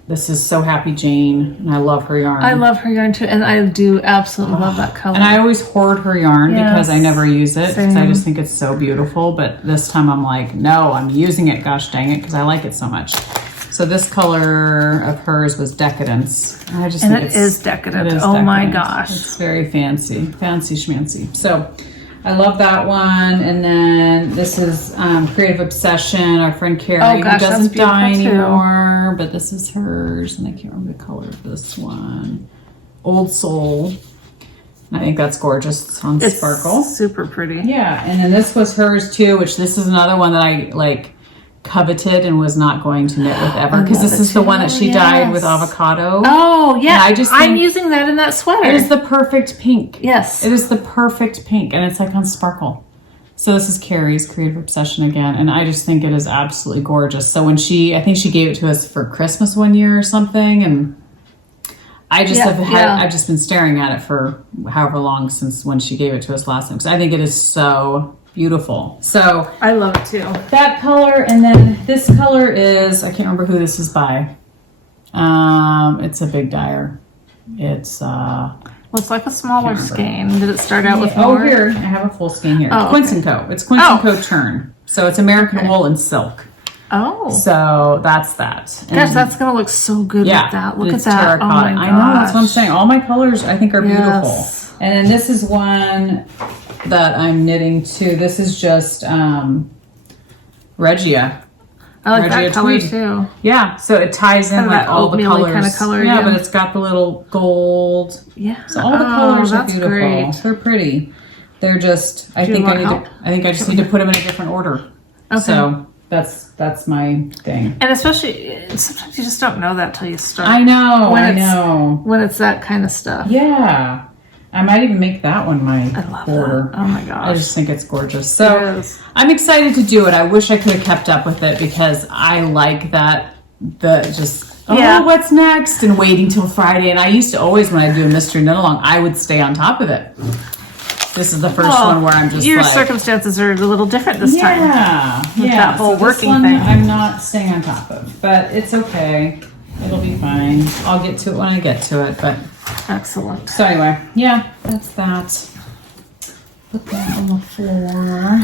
This is So Happy Jane, and I love her yarn. I love her yarn too, and I do absolutely love that color. And I always hoard her yarn because I never use it because I just think it's so beautiful. But this time I'm like, no, I'm using it, gosh dang it, because I like it so much. So this color of hers was Decadence. And it is decadent. Oh my gosh. It's very fancy schmancy. So I love that one. And then this is Creative Obsession, our friend Carrie, Oh gosh, who doesn't dye too. anymore, but this is hers, and I can't remember the color of this one. Old Soul. I think that's gorgeous. It's on Sparkle. Super pretty. Yeah, and then this was hers too, which this is another one that I like coveted and was not going to knit with ever, because this is the one that she dyed with avocado. Oh yeah, and I'm using that in that sweater. It is the perfect pink. Yes, it is the perfect pink, and it's like on Sparkle. So this is Carrie's Creative Obsession again, and I just think it is absolutely gorgeous. So when I think she gave it to us for Christmas one year or something, and I just I've just been staring at it for however long since when she gave it to us last time, because I think it is so beautiful. So I love it too. That color, and then this color is, I can't remember who this is by. It's a big dyer. It's it's like a smaller skein. Did it start out with more? Oh, here I have a full skein here. Oh, Quince & Co. It's Quince & Co. Turn. So it's American wool and silk. Oh, so that's that. And gosh, that's gonna look so good with that. Look at that. Terracotta. Oh my gosh. I know, that's what I'm saying. All my colors I think are beautiful. Yes. And then this is one that I'm knitting too. This is just Regia. I like Regia that color tweed. too. Yeah, so it ties in Kind of like that all the oatmeal-y colors. kind of color, yeah, yeah. but it's got the little gold. Yeah. So all the colors are that's beautiful. great. They're pretty. They're just. I Do you think want I just need to put them in a different order. Okay. So that's my thing. And especially sometimes you just don't know that till you start. I know. When it's that kind of stuff. Yeah. I might even make that one my border. That. Oh my gosh. I just think it's gorgeous. So I'm excited to do it. I wish I could have kept up with it, because I like that what's next, and waiting till Friday. And I used to always, when I do a mystery knit along, I would stay on top of it. This is the first one where I'm just your circumstances are a little different this time. With that whole working thing. I'm not staying on top of, but it's okay. It'll be fine. I'll get to it when I get to it, but. Excellent. So anyway, yeah, that's that. Put that on the floor.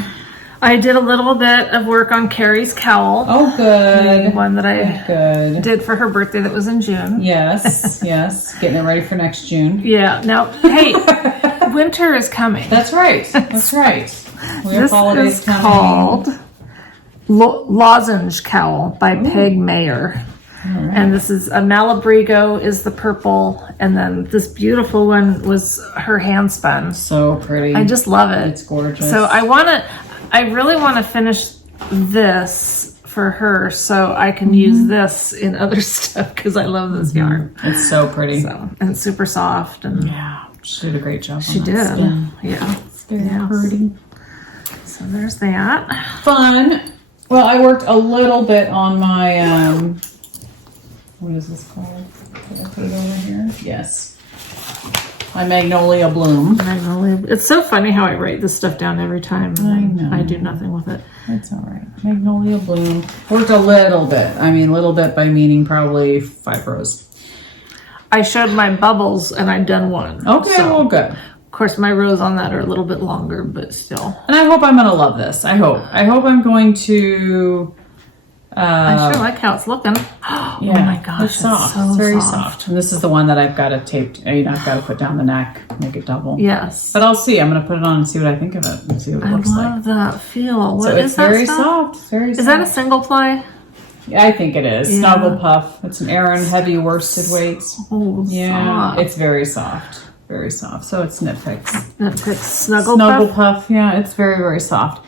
I did a little bit of work on Carrie's cowl. Oh, good. The one that I did for her birthday that was in June. Yes, yes. Getting it ready for next June. Yeah. Now, hey, winter is coming. That's right. That's right. We have holidays coming. Called Lozenge Cowl by Peg Mayer. Right. And this is a Malabrigo is the purple, and then this beautiful one was her hand spun. So pretty. I just love it. It's gorgeous. So I really want to finish this for her so I can use this in other stuff, because I love this yarn. It's so pretty. And it's super soft, and yeah, she did a great job. She did. Spin. Yeah. It's very pretty. So there's that. Fun. Well, I worked a little bit on my what is this called? Did I put it over here? Yes. My Magnolia Bloom. It's so funny how I write this stuff down every time. I know. I do nothing with it. It's all right. Magnolia Bloom. Worked a little bit. I mean, little bit by meaning probably 5 rows. I showed my bubbles, and I've done one. Okay, well, good. Of course, my rows on that are a little bit longer, but still. And I hope I'm going to love this. I hope I'm going to... I sure like how it's looking. Yeah, oh my gosh, it's soft. So it's very soft. And this is the one that I've got to tape. I've got to put down the neck, make it double. Yes. But I'll see. I'm going to put it on and see what I think of it and see what it looks like. I love that feel. So it's very soft. Very soft. Is that a single ply? Yeah, I think it is. Yeah. Snuggle Puff. It's an Aran heavy worsted weight. Oh, yeah, soft. it's very soft. Very soft. So it's Knit Picks. Snuggle Puff. Yeah, it's very, very soft.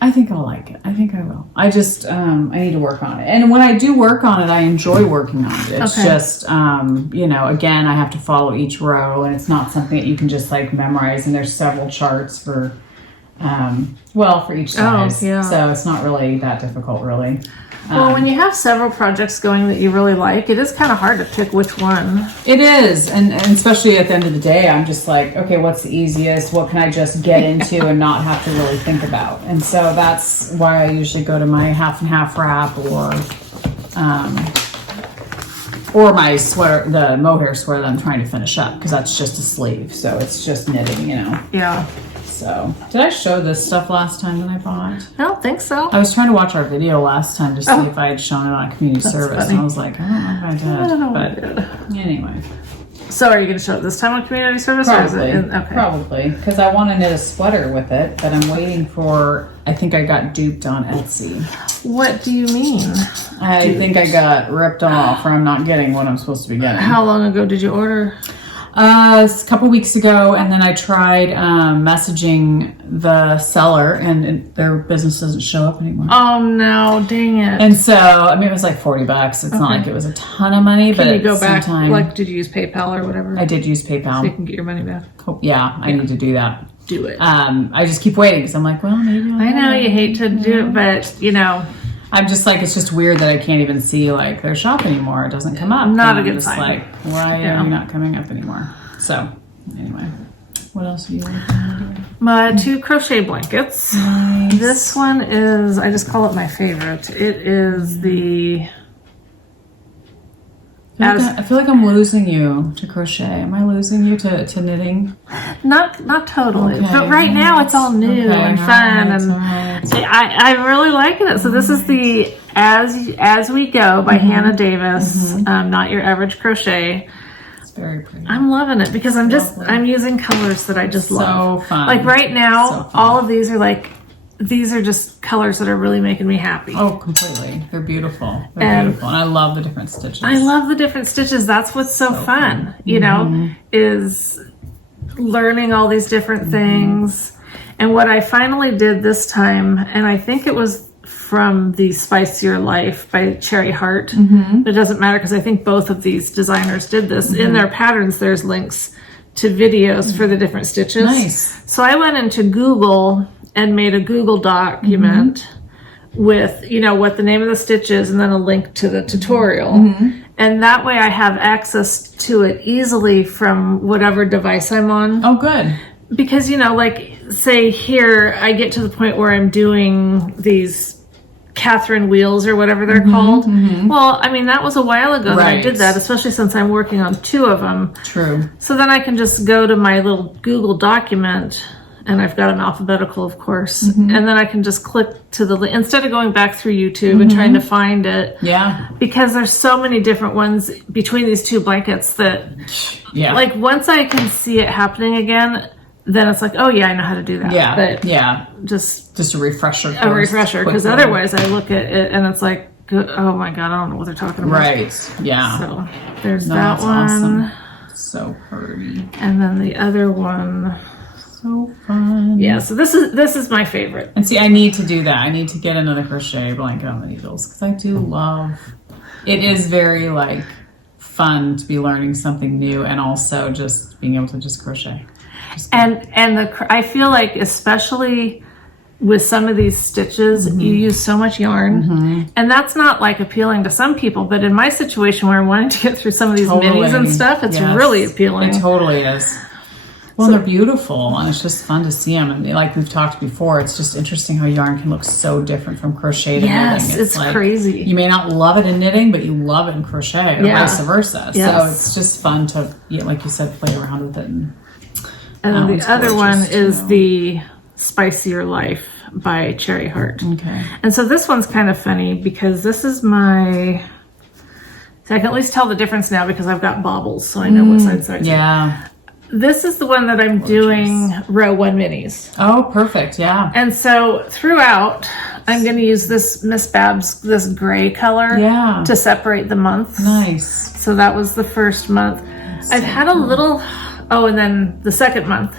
I think I'll like it. I think I will. I just, I need to work on it. And when I do work on it, I enjoy working on it. It's just, again, I have to follow each row, and it's not something that you can just like memorize. And there's several charts for, for each size. Yeah. So it's not really that difficult, really. Well, when you have several projects going that you really like, it is kind of hard to pick which one. It is. And especially at the end of the day, I'm just like, okay, what's the easiest? What can I just get into and not have to really think about? And so that's why I usually go to my half and half wrap or my sweater, the mohair sweater that I'm trying to finish up, because that's just a sleeve. So it's just knitting, Yeah. So, did I show this stuff last time that I bought? I don't think so. I was trying to watch our video last time to see if I had shown it on community service, funny. and I was like, I don't know if I did. But anyway. So are you going to show it this time on community service? Probably. Or is it okay. Probably. Because I want to knit a sweater with it, but I'm waiting for, I think I got duped on Etsy. What do you mean? I think I got ripped off, or I'm not getting what I'm supposed to be getting. How long ago did you order? A couple weeks ago, and then I tried messaging the seller, and their business doesn't show up anymore. Oh no, dang it. And so, I mean, it was like $40. It's not like it was a ton of money, but Can you go back, time, like, did you use PayPal or whatever? I did use PayPal. So you can get your money back. Yeah, I need to do that. Do it. I just keep waiting, because I'm like, well, maybe I know you hate to do it, but, you know. I'm just like, it's just weird that I can't even see, like, their shop anymore. It doesn't come up. Not and a good I'm just sign. like, why are you not coming up anymore? So, anyway. What else are you doing? My 2 crochet blankets. Nice. This one is, I just call it my favorite. It is the... I feel like I'm losing you to crochet. Am I losing you to knitting? Not totally, Okay. but right now it's all new and fun, and I'm really liking it. So this is the As We Go by Hannah Davis. Not Your Average Crochet. It's very pretty. I'm loving it because I'm using colors that I just love. So fun. Like right now, So fun. all of these are like. These are just colors that are really making me happy. Oh, completely. They're beautiful. They're beautiful. And I love the different stitches. I love the different stitches. That's what's so fun, you know, is learning all these different things. And what I finally did this time, and I think it was from the Spicier Life by Cherry Heart. But it doesn't matter because I think both of these designers did this. In their patterns, there's links to videos for the different stitches. Nice. So I went into Google and made a Google document with, you know, what the name of the stitch is and then a link to the tutorial. And that way I have access to it easily from whatever device I'm on. Oh, good. Because, you know, like, say here, I get to the point where I'm doing these Catherine wheels or whatever they're called. Well, I mean, that was a while ago that I did that, especially since I'm working on 2 of them. True. So then I can just go to my little Google document, and I've got them alphabetical, of course. And then I can just click to the link instead of going back through YouTube and trying to find it. Yeah. Because there's so many different ones between these 2 blankets that, like, once I can see it happening again, then it's like, oh yeah, I know how to do that. Yeah. But just a refresher. A refresher, because otherwise I look at it and it's like, oh my god, I don't know what they're talking about. Right. Yeah. So there's that one. Awesome. So pretty. And then the other one. So fun. Yeah, so this is my favorite. And see, I need to do that. I need to get another crochet blanket on the needles because I do love. It is very like fun to be learning something new and also just being able to just crochet. I feel like especially with some of these stitches, you use so much yarn, and that's not like appealing to some people. But in my situation where I'm wanting to get through some of these minis and stuff, it's really appealing. It totally is. Well, they're beautiful, and it's just fun to see them. And like we've talked before, it's just interesting how yarn can look so different from crochet to knitting. It's like, crazy. You may not love it in knitting, but you love it in crochet, or vice versa. So it's just fun to, like you said, play around with it. And then the other one is the Spicier Life by Cherry Heart. Okay. And so this one's kind of funny because this is my... So I can at least tell the difference now because I've got bobbles, so I know what side's right. Yeah. This is the one that I'm doing row 1 minis. Oh, perfect. Yeah. And so throughout, I'm going to use this Miss Babs, this gray color to separate the months. Nice. So that was the first month. I've had a little, and then the second month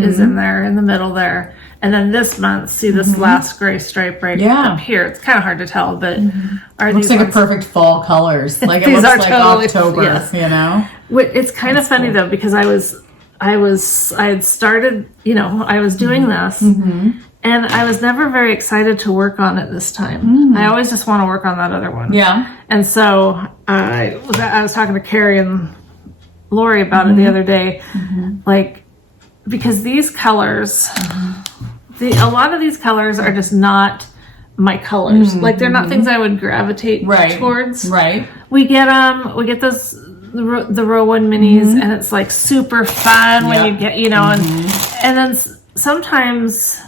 is in there, in the middle there. And then this month, see this last gray stripe right up here. It's kind of hard to tell, but it looks like a perfect fall colors. Like it looks like totally, October, you know? It's kind of funny though, because I had started, I was doing this and I was never very excited to work on it this time. I always just want to work on that other one. Yeah. And so I was talking to Carrie and Lori about it the other day, like, because these colors, a lot of these colors are just not my colors. Like they're not things I would gravitate towards. Right. We get those, the row 1 minis, and it's like super fun when you get, and then sometimes,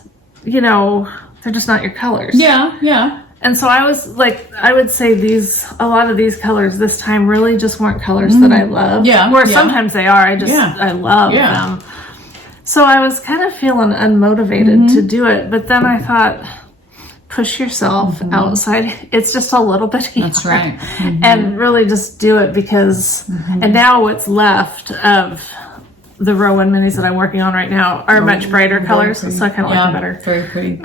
they're just not your colors. Yeah. And so I was like, I would say a lot of these colors this time really just weren't colors that I love. Yeah. Or sometimes they are. I love them. So I was kind of feeling unmotivated to do it. But then I thought, push yourself outside. It's just a little bit easier. That's right. And really just do it because, and now what's left of the Rowan minis that I'm working on right now are much brighter colors. So I kind of like them better. Very pretty.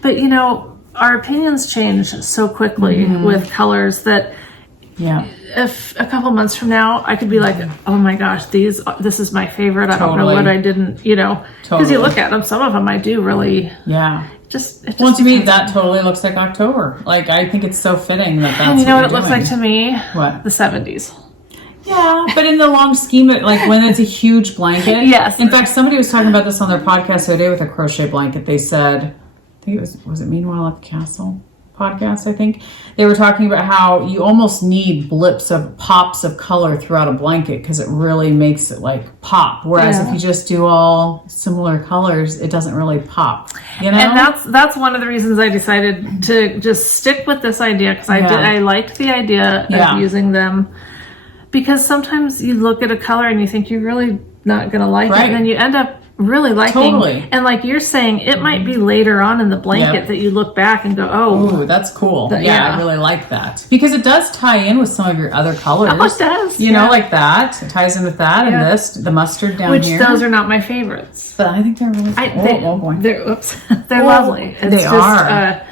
But you know, our opinions change so quickly with colors that if a couple months from now I could be like, oh my gosh, this is my favorite. I don't know what I didn't, you know, because you look at them, some of them I do really just well, to me that totally looks like October. Like I think it's so fitting that that's and you know what it doing. looks like to me? What? The 70s. Yeah, but in the long scheme of like when it's a huge blanket. Yes. In fact, somebody was talking about this on their podcast the other day with a crochet blanket. They said, I think it was it Meanwhile at the Castle podcast, I think. They were talking about how you almost need pops of color throughout a blanket because it really makes it like pop. Whereas if you just do all similar colors, it doesn't really pop. You know? And that's one of the reasons I decided to just stick with this idea because I liked the idea of using them. Because sometimes you look at a color and you think you're really not going to like it, and then you end up really liking and like you're saying, it might be later on in the blanket that you look back and go, oh, that's cool. I really like that because it does tie in with some of your other colors. Oh, it does. You know, like that. It ties in with that and this, the mustard down here. Which those are not my favorites. But I think they're really cool. They're lovely. It's are.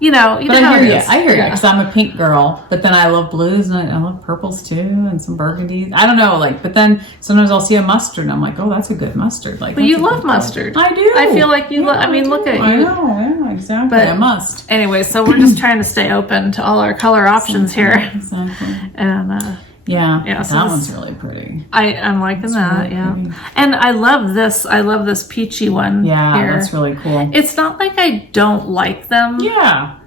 You know, but I hear you because I'm a pink girl, but then I love blues and I love purples too and some burgundies. I don't know, like, but then sometimes I'll see a mustard and I'm like, oh, that's a good mustard. Like, but you love mustard. I do. I feel like you love. I mean, look at you. I know, exactly. But I must. Anyway, so we're just trying to stay open to all our color options here. Exactly. And so that one's really pretty. I'm liking that. Really pretty. And I love this. I love this peachy one. Yeah, here. That's really cool. It's not like I don't like them. Yeah.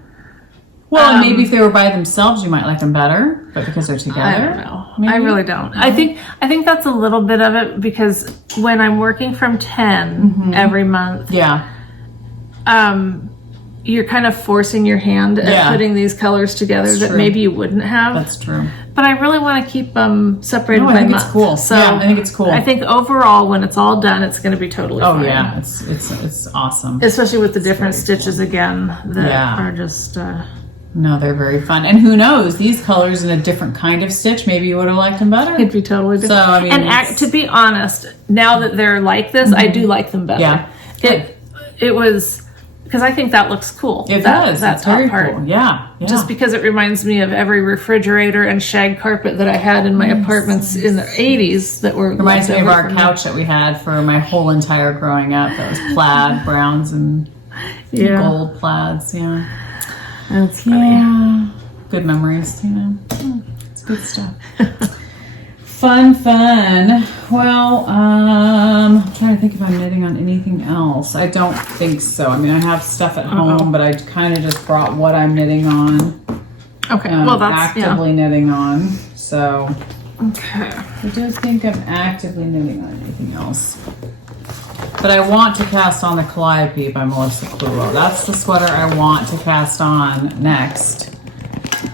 Well, and maybe if they were by themselves, you might like them better, but because they're together, I don't know. Maybe? I really don't. I think that's a little bit of it because when I'm working from 10 every month, you're kind of forcing your hand at putting these colors together that maybe you wouldn't have. That's true. But I really want to keep them separated by month. It's cool. So I think it's cool. I think overall, when it's all done, it's going to be totally fine. Oh yeah, it's awesome. Especially with the different stitches again that are just. No, they're very fun. And who knows, these colors in a different kind of stitch, maybe you would have liked them better. It'd be totally different. So, I mean, and to be honest, now that they're like this, I do like them better. Yeah. It was, because I think that looks cool. It does. That's very cool. Yeah. Just because it reminds me of every refrigerator and shag carpet that I had in my apartments in the 80s that were. Reminds me of our couch that we had for my whole entire growing up. That was plaid, browns, and gold plaids. Yeah. That's funny. Yeah. Good memories, you know. It's good stuff. Fun. Well, I'm trying to think if I'm knitting on anything else. I don't think so. I mean, I have stuff at home, but I kind of just brought what I'm knitting on. Okay. Well, that's actively knitting on. So, okay. I don't think I'm actively knitting on anything else. But I want to cast on the Calliope by Melissa Clulo. That's the sweater I want to cast on next.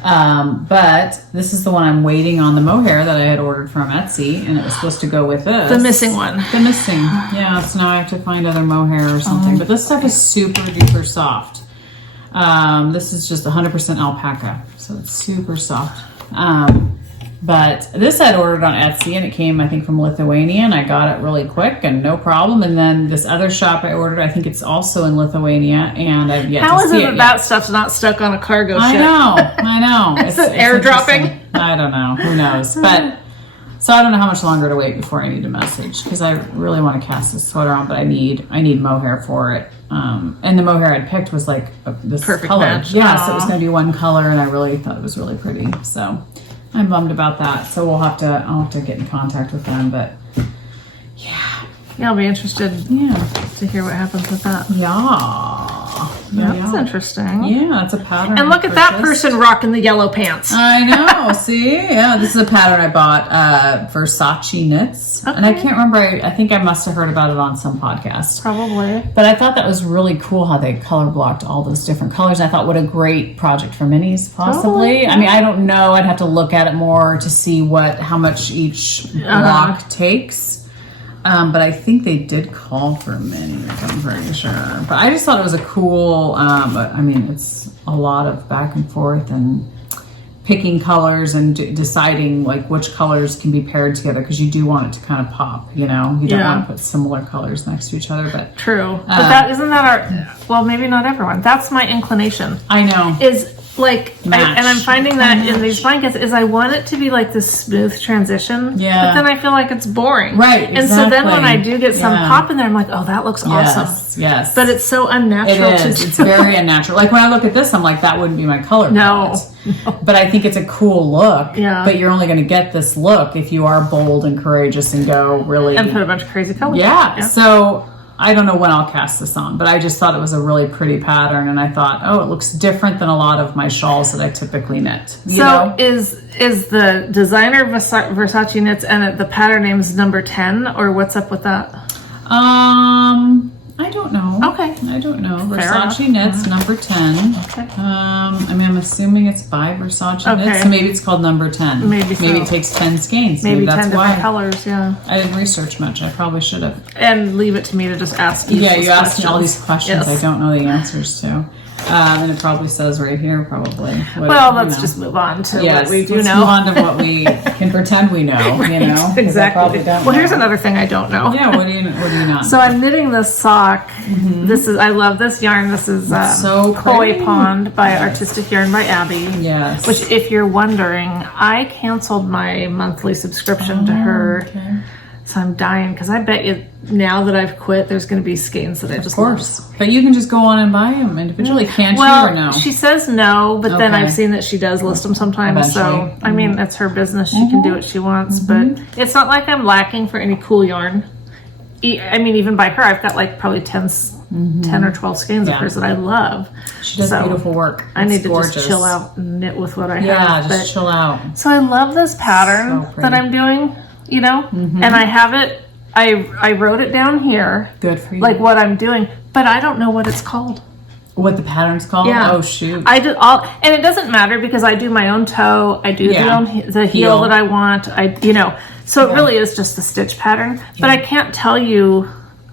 But this is the one I'm waiting on the mohair that I had ordered from Etsy, and it was supposed to go with this. The missing one. The missing. Yeah, so now I have to find other mohair or something. But this stuff is super duper soft. This is just 100% alpaca, so it's super soft. But this I'd ordered on Etsy, and it came, I think, from Lithuania, and I got it really quick and no problem. And then this other shop I ordered, I think it's also in Lithuania, and I've yet to see it. That stuff's not stuck on a cargo ship? I know. It's airdropping? I don't know. Who knows? But so I don't know how much longer to wait before I need a message, because I really want to cast this sweater on, but I need mohair for it. And the mohair I'd picked was like this perfect color. Match. Yeah, so it was going to be one color, and I really thought it was really pretty. So I'm bummed about that. So I'll have to get in contact with them. But yeah, I'll be interested. Yeah, to hear what happens with that. Yeah. That's interesting. Yeah, it's a pattern. And look at that person rocking the yellow pants. I know. See? Yeah, this is a pattern I bought, Versace knits. Okay. And I can't remember. I think I must have heard about it on some podcast. Probably. But I thought that was really cool how they color blocked all those different colors. I thought, what a great project for minis, possibly. Totally. I mean, I don't know. I'd have to look at it more to see how much each block takes. But I think they did call for minis, I'm pretty sure. But I just thought it was a cool, I mean, it's a lot of back and forth and picking colors and deciding like which colors can be paired together, because you do want it to kind of pop, you know? You don't want to put similar colors next to each other, but... True. But isn't that our... Well, maybe not everyone. That's my inclination. I know. Is... Like, and I'm finding that in these blankets is I want it to be like this smooth transition, but then I feel like it's boring. Right, And so then when I do get some pop in there, I'm like, oh, that looks awesome. Yes. But it's so unnatural to do. It's very unnatural. Like when I look at this, I'm like, that wouldn't be my color palette. No. But I think it's a cool look. Yeah. But you're only going to get this look if you are bold and courageous and go really... And put a bunch of crazy colors. Yeah. So... I don't know when I'll cast this on, but I just thought it was a really pretty pattern, and I thought, oh, it looks different than a lot of my shawls that I typically knit. You know? Is the designer Versace knits and the pattern name is number 10, or what's up with that? I don't know. Okay. I don't know. Versace knits number 10. Okay. I mean, I'm assuming it's by Versace knits, so maybe it's called number 10. Maybe it takes 10 skeins. Maybe that's 10 why. different colors, yeah. I didn't research much. I probably should have. And leave it to me to just ask you. Yeah, you asked me all these questions I don't know the answers to. And it probably says right here, probably. Let's just move on to what we do know. Move on to what we can pretend we know, right, you know? Exactly. Here's another thing I don't know. Yeah, what do you not? So I'm knitting this sock. Mm-hmm. I love this yarn. This is Koi Pond by Artistic Yarn by Abby. Yes. Which, if you're wondering, I canceled my monthly subscription to her. Okay. So I'm dying, because I bet you now that I've quit, there's going to be skeins that I just love. But you can just go on and buy them individually, can't you, or no? She says no, but then I've seen that she does list them sometimes. Eventually. So, I mean, it's her business. She can do what she wants, but it's not like I'm lacking for any cool yarn. I mean, even by her, I've got like probably 10 or 12 skeins of hers that I love. She does beautiful work. I need to just chill out and knit with what I have. Yeah, just chill out. So I love this pattern that I'm doing. You know, and I have it, I wrote it down here. Good for you. Like what I'm doing, but I don't know what it's called. What the pattern's called? Yeah. Oh, shoot. I did all, and it doesn't matter because I do my own toe, I do the heel that I want, so it really is just a stitch pattern, but I can't tell you,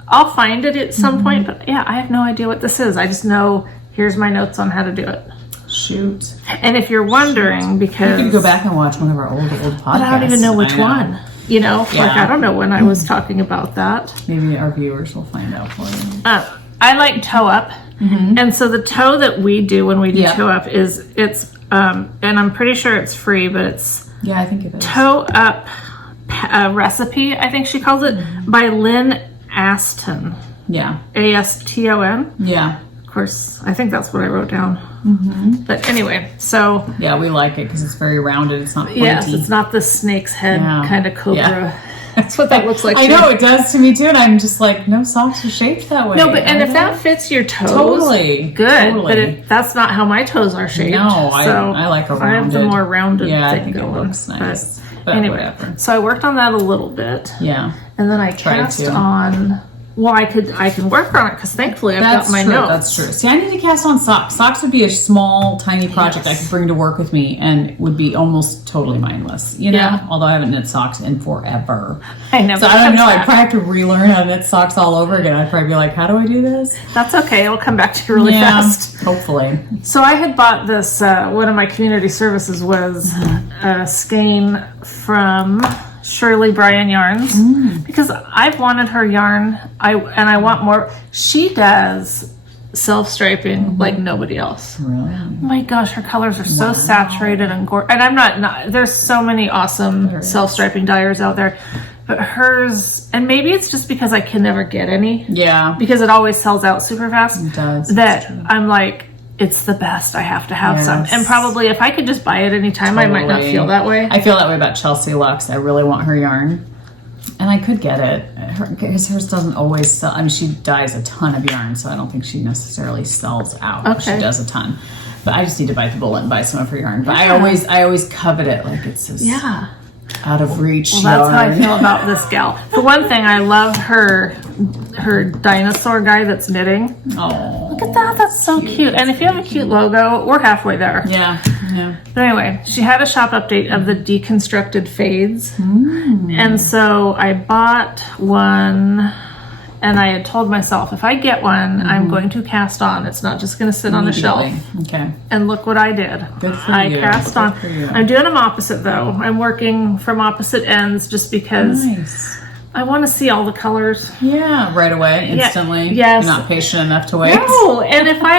I'll find it at some point, but I have no idea what this is. I just know, here's my notes on how to do it. Shoot. And if you're wondering, because... You could go back and watch one of our old podcasts. But I don't even know which one. You know, like I don't know when I was talking about that. Maybe our viewers will find out for you. I like toe up, and so the toe that we do when we do toe up is and I'm pretty sure it's free, but it's I think it is toe up recipe. I think she calls it by Lynne Aston. Yeah, Aston. Yeah. Of course, I think that's what I wrote down. But anyway, so... Yeah, we like it because it's very rounded. It's not pointy. Yes, it's not the snake's head kind of cobra. Yeah. That's what that looks like. I know, it does to me too, and I'm just like, no socks are shaped that way. No, but if that fits your toes, good. Totally. But that's not how my toes are shaped. No, I like a rounded. I have the more rounded thing I think going. It looks nice. But anyway, whatever. So I worked on that a little bit. Yeah. And then I cast on... Well, I can work on it because thankfully I've got my notes. That's true. See, I need to cast on socks. Socks would be a small, tiny project I could bring to work with me and would be almost totally mindless, you know? Yeah. Although I haven't knit socks in forever. I know. So I don't know. I'd probably have to relearn how to knit socks all over again. I'd probably be like, how do I do this? That's okay. It'll come back to you really fast. Hopefully. So I had bought this, one of my community services was a skein from... Shirley Bryan Yarns, because I've wanted her yarn. I want more. She does self-striping like nobody else. Really? Oh my gosh, her colors are so saturated and gorgeous. And I'm not. There's so many awesome self-striping dyers out there, but hers. And maybe it's just because I can never get any. Yeah. Because it always sells out super fast. It does. That I'm like. It's the best. I have to have some. And probably if I could just buy it anytime, I might not feel that way. I feel that way about Chelsea Lux. I really want her yarn. And I could get it because hers doesn't always sell. I mean, she dyes a ton of yarn, so I don't think she necessarily sells out. Okay. She does a ton. But I just need to bite the bullet and buy some of her yarn. But I always covet it, like it's this out of reach. Well, that's how I feel about this gal. For one thing, I love her dinosaur guy that's knitting. Oh, look at that! That's so cute. And if you have a cute logo, we're halfway there. Yeah. But anyway, she had a shop update of the deconstructed fades, and so I bought one. And I had told myself, if I get one, I'm going to cast on. It's not just going to sit on the shelf. Okay. And look what I did. Good for I you. cast on. I'm doing them opposite though. I'm working from opposite ends just because I want to see all the colors. Yeah, right away, instantly. Yes. You're not patient enough to wait. No, and if I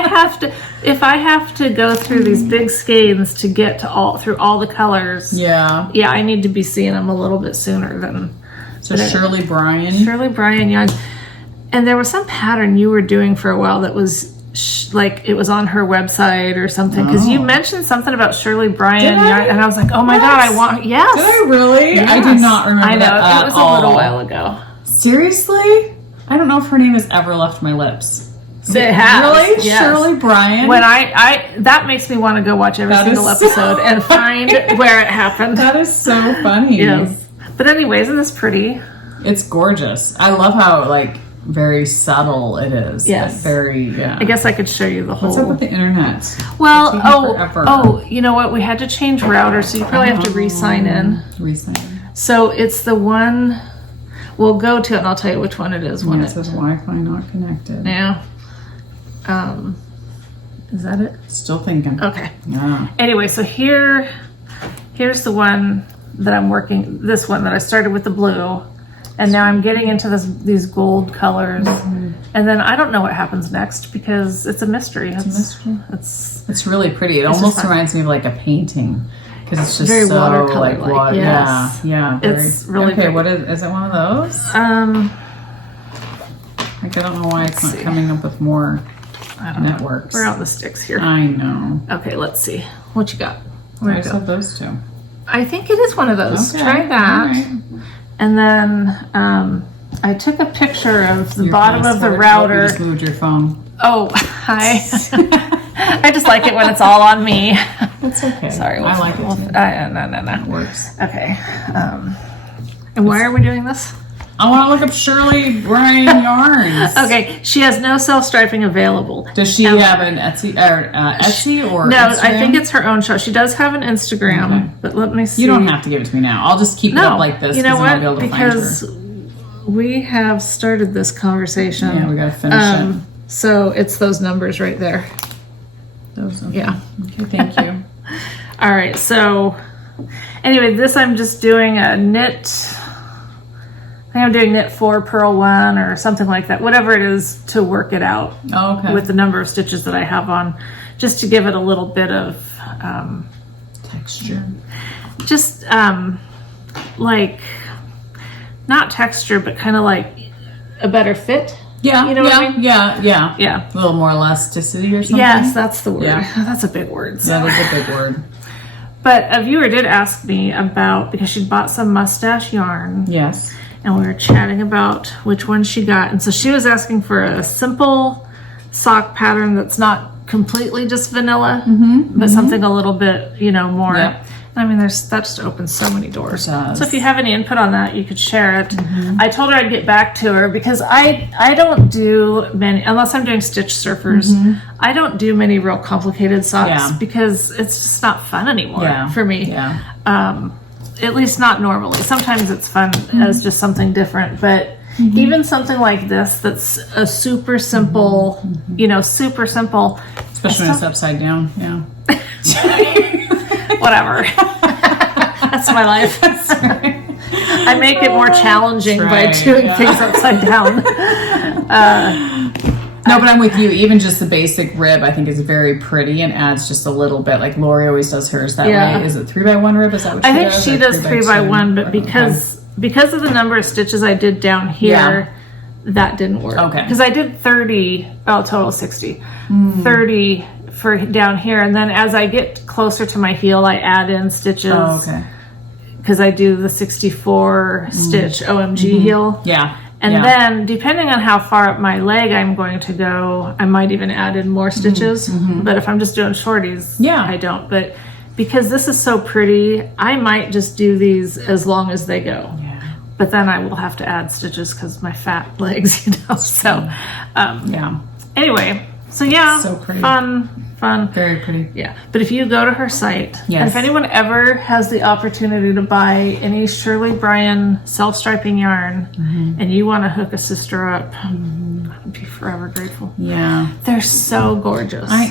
have to go through these big skeins to get to through all the colors. Yeah, I need to be seeing them a little bit sooner than. So Shirley Bryan yarns. And there was some pattern you were doing for a while that was like it was on her website or something, because you mentioned something about Shirley Bryan, and I was like, oh my god, I want. Yes. Did I really? Yes. I did not remember. I know that it was all. a little while ago. Seriously? I don't know if her name has ever left my lips. It has. Really? Yes. Shirley Bryan? When I that makes me want to go watch every single episode and find where it happened. That is so funny. Yes. But anyway, isn't this pretty? It's gorgeous. I love how very subtle it is. Yes. I guess I could show you the whole. What's up with the internet? Well, you know what? We had to change router, so you probably have to re-sign in. So it's the one. We'll go to it, and I'll tell you which one it is. When it says Wi-Fi not connected. Yeah. Is that it? Still thinking. Okay. Yeah. Anyway, so here's the one that I'm working. This one that I started with the blue. And now I'm getting into these gold colors, and then I don't know what happens next because it's a mystery. It's a mystery. It's really pretty. It It's almost reminds me of like a painting because it's just very so watercolor like. water. Yes. Yeah. It's really okay. pretty. What is it? One of those? I don't know why it's not coming up with more networks. We're out the sticks here. I know. Okay, let's see what you got. I just have those two. I think it is one of those. Okay. Try that. Right. And then I took a picture of the bottom of the router. You just moved your phone. Oh, hi. I just like it when it's all on me. It's okay. Sorry. I like it too. No. It works. Okay. And why are we doing this? I want to look up Shirley Bryan yarns. Okay, she has no self-striping available. Does she have an Etsy or no? Instagram? I think it's her own show. She does have an Instagram, but let me see. You don't have to give it to me now. I'll just keep it up like this. You know what? I'll be able to because find her. We have started this conversation. Yeah, we got to finish it. So it's those numbers right there. Those. Okay. Yeah. Okay. Thank you. All right. So anyway, this I'm just doing a knit. I think I'm doing knit 4, purl 1, or something like that. Whatever it is to work it out with the number of stitches that I have on, just to give it a little bit of texture. Just like not texture, but kind of like a better fit. Yeah, you know what I mean? Yeah. A little more elasticity or something. Yes, that's the word. Yeah. That's a big word. So. That is a big word. But a viewer did ask me about, because she bought some mustache yarn. Yes. And we were chatting about which one she got. And so she was asking for a simple sock pattern that's not completely just vanilla, but something a little bit, more. Yep. I mean, that just opens so many doors. So if you have any input on that, you could share it. I told her I'd get back to her because I don't do many, unless I'm doing Stitch Surfers, I don't do many real complicated socks because it's just not fun anymore for me. Yeah. At least not normally. Sometimes it's fun as just something different, but even something like this that's a super simple, super simple. Especially when it's upside down, Whatever. That's my life. I make it more challenging by doing things upside down. No, but I'm with you. Even just the basic rib, I think, is very pretty and adds just a little bit. Like Lori always does hers that way. Is it 3x1 rib? Is that what she does? I think she does 3x1, but because of the number of stitches I did down here, that didn't work. Okay. Because I did 30, total 60. 30 for down here, and then as I get closer to my heel, I add in stitches. Oh, okay. because I do the 64 stitch OMG heel. Yeah. And then, depending on how far up my leg I'm going to go, I might even add in more stitches. But if I'm just doing shorties, I don't. But because this is so pretty, I might just do these as long as they go. Yeah. But then I will have to add stitches because my fat legs, So, anyway, so so pretty. Fun. Very pretty. Yeah. But if you go to her site, and if anyone ever has the opportunity to buy any Shirley Bryan self-striping yarn and you want to hook a sister up, I'd be forever grateful. Yeah. They're so gorgeous. I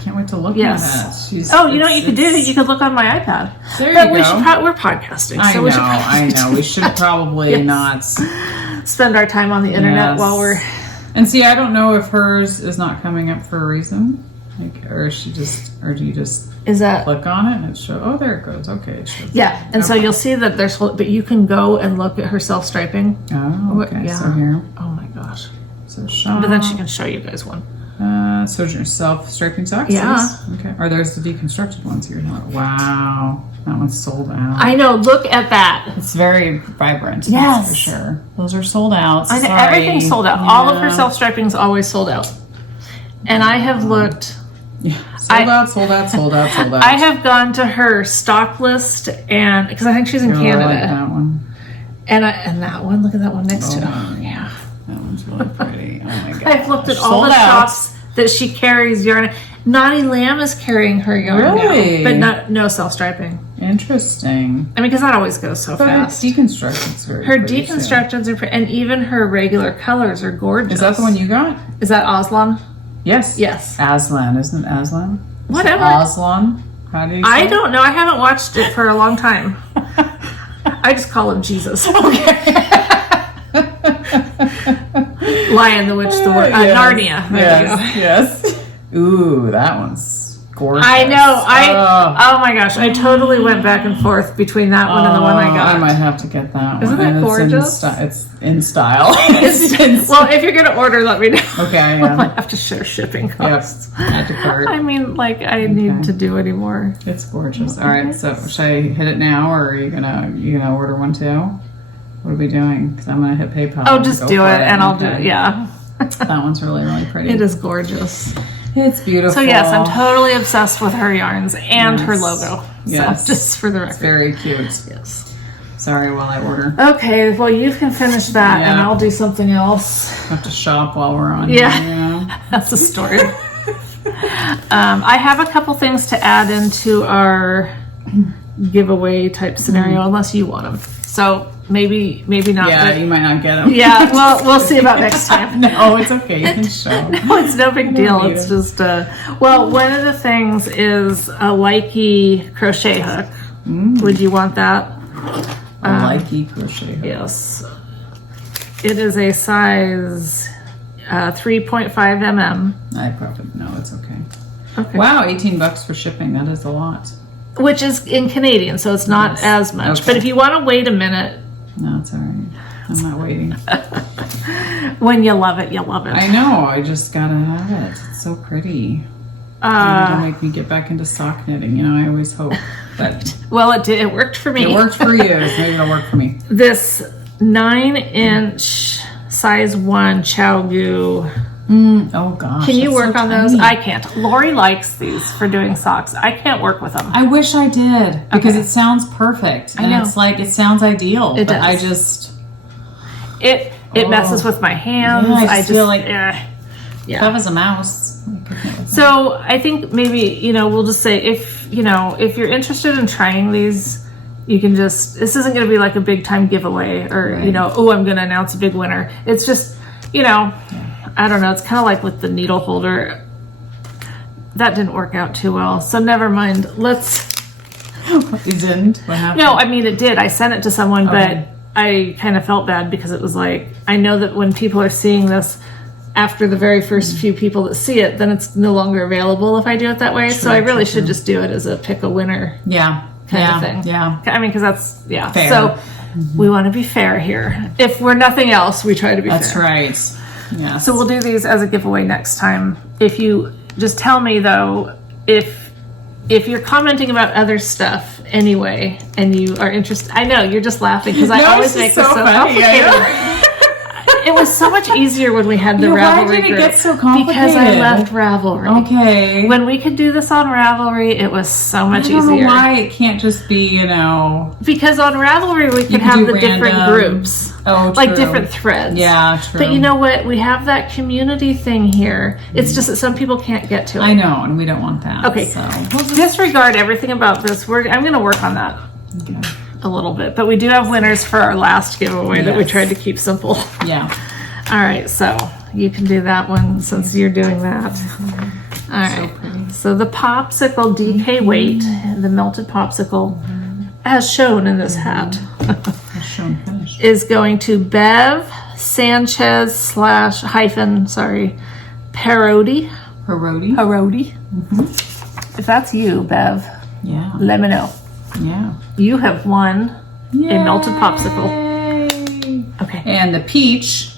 can't wait to look at it. You know what you could do? You could look on my iPad. There you go. We're podcasting. I know. We should probably not spend our time on the internet while we're... And see, I don't know if hers is not coming up for a reason. Or do you just click on it and it shows? Oh, there it goes. Okay, it shows. Yeah, and so you'll see that there's, but you can go and look at her striping. Oh, okay. So here. Oh my gosh. So show. But then she can show you guys one. So your self-striping socks. Yeah. Okay. Or there's the deconstructed ones here. Wow, that one's sold out. I know. Look at that. It's very vibrant. Yes, that's for sure. Those are sold out. I know, everything's sold out. Yeah. All of her self-striping's always sold out. And I have looked. Yeah, sold out. I have gone to her stock list, and because I think she's in Canada. I like that one. And that one, look at that one next to it. Yeah, that one's really pretty. Oh my god! I've looked at all the shops that she carries yarn. Knotty Lamb is carrying her yarn now, but no self-striping. Interesting. I mean, because that always goes so fast. Her deconstructed's very her pretty deconstructeds are pretty, and even her regular colors are gorgeous. Is that the one you got? Is that Aslan? Yes. Aslan, isn't it Aslan? Whatever. Aslan? How do you say I don't know. I haven't watched it for a long time. I just call him Jesus. Okay. Lion, the Witch, the Word. Narnia. Yes. Ooh, that one's gorgeous. I know. Oh my gosh. I totally went back and forth between that one and the one I got. I might have to get that one. Isn't that gorgeous? It's in style. Well, if you're going to order, let me know. Okay, yeah. I have to share shipping costs. Yep. Add to cart. I mean, I need to do any more. It's gorgeous. All right, so should I hit it now, or are you gonna order one too? What are we doing? Because I'm gonna hit PayPal. Oh, just do it, and I'll do it. Yeah. That one's really pretty. It is gorgeous. It's beautiful. So yes, I'm totally obsessed with her yarns and her logo. Yes. So, just for the record. It's very cute. Yes. Sorry while I order. Okay, well you can finish that and I'll do something else. I have to shop while we're on here. That's a story. I have a couple things to add into our giveaway type scenario unless you want them. So maybe not. Yeah, you might not get them. Yeah, well, we'll see about next time. No, it's okay. You can show. No, it's no big deal. It's just, well, one of the things is a likey crochet hook. Would you want that? A likey crochet hook. Yes. It is a size 3.5 mm. I probably, no, it's okay. Okay. Wow, $18 for shipping. That is a lot. Which is in Canadian, so it's not as much. Okay. But if you want to wait a minute. No, it's all right. I'm not waiting. When you love it, you love it. I know. I just gotta have it. It's so pretty. It'll make me get back into sock knitting. I always hope. But well, it did. It worked for me. It worked for you. So maybe it'll work for me. This 9-inch size 1 Chow-Goo. Oh gosh. Can you work on those? I can't. Lori likes these for doing socks. I can't work with them. I wish I did because it sounds perfect. And it's like it sounds ideal. It does. I just it messes with my hands. Yeah, I just feel like yeah. If I was a mouse. So I think maybe we'll just say if you're interested in trying these, you can just. This isn't going to be like a big time giveaway or I'm going to announce a big winner. It's just I don't know. It's kind of like with the needle holder. That didn't work out too well. So never mind. Let's. It didn't? What happened? No, I mean, it did. I sent it to someone, but I kind of felt bad because it was like, I know that when people are seeing this after the very first few people that see it, then it's no longer available if I do it that way. So I really should just do it as a pick a winner kind of thing. Yeah. I mean, because that's, fair. So we want to be fair here. If we're nothing else, we try to be fair. That's right. Yeah. So we'll do these as a giveaway next time. If you just tell me though, if if you're commenting about other stuff anyway, and you are interested, I know you're just laughing because I always make this so complicated. It was so much easier when we had the Ravelry Why did it group get so complicated? Because I left Ravelry. Okay. When we could do this on Ravelry, it was so much easier. I don't know why it can't just be, you know... Because on Ravelry, we could have the different groups. Oh, true. Like different threads. Yeah, true. But you know what? We have that community thing here. It's just that some people can't get to it. I know, and we don't want that. Okay. So. We'll disregard everything about this. I'm going to work on that. Okay. A little bit. But we do have winners for our last giveaway that we tried to keep simple. Yeah. All right, so you can do that one since you're doing that. All right, so the popsicle DK weight, the melted popsicle, as shown in this hat, is going to Bev Sanchez /Parodi. Parodi. If that's you, Bev, let me know. Yeah. You have won a melted popsicle. Okay. And the peach.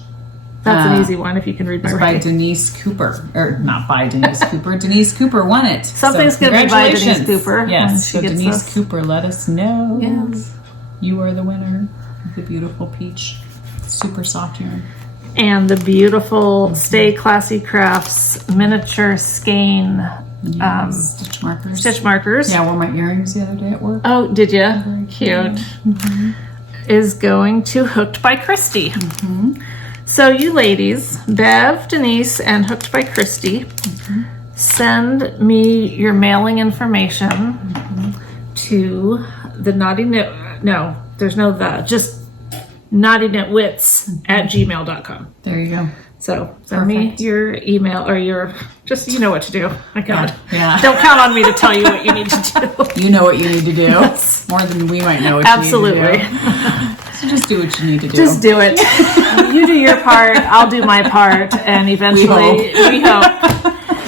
That's an easy one if you can read my writing. By Denise Cooper. Or not by Denise Cooper. Denise Cooper won it. Something's going to be by Denise Cooper. Yes. So Denise Cooper, let us know. Yes. You are the winner of the beautiful peach. Super soft yarn. And the beautiful Stay Classy Crafts miniature skein stitch markers. Stitch markers. Yeah, I wore my earrings the other day at work. Oh, did you? Cute. Is going to Hooked by Christy. So you ladies, Bev, Denise, and Hooked by Christy, send me your mailing information to the Knotty Knit. No, there's no the. Just knottyknitwits@gmail.com. There you go. So send me your email or your, just, you know what to do. My God. Yeah. Don't count on me to tell you what you need to do. You know what you need to do. More than we might know what Absolutely. you need to do. So just do what you need to do. Just do it. You do your part, I'll do my part, and eventually we hope.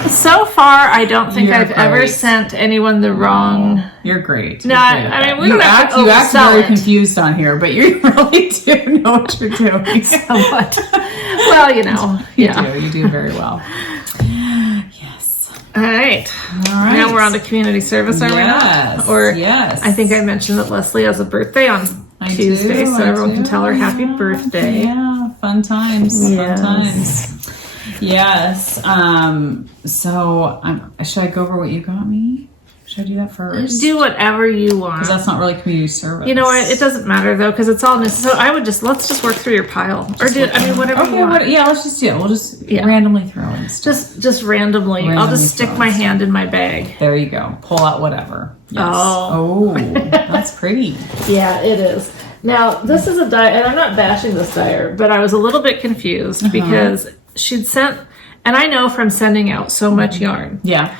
So far, I don't think I've ever sent anyone the wrong... You're great. No, I mean, we don't have to You act very confused on here, but you really do know what you're doing. Somewhat. Well, you know. You do very well. Yes. All right. Now we're on to community service, are we not? Or, yes. I think I mentioned that Leslie has a birthday on Tuesday, so everyone can tell her happy birthday. Yeah, fun times. Yes. Fun times. Yes. So, should I go over what you got me? Should I do that first? Do whatever you want. Because that's not really community service. You know what? It doesn't matter though, because it's all necessary. So I would let's just work through your pile, or whatever you want. Let's just do it. We'll just randomly throw in stuff. Just randomly. I'll just stick my hand in my bag. There you go. Pull out whatever. Yes. Oh, that's pretty. Yeah, it is. Now this is a dye, and I'm not bashing this dyer, but I was a little bit confused because she'd sent, and I know from sending out so much yarn. Yeah.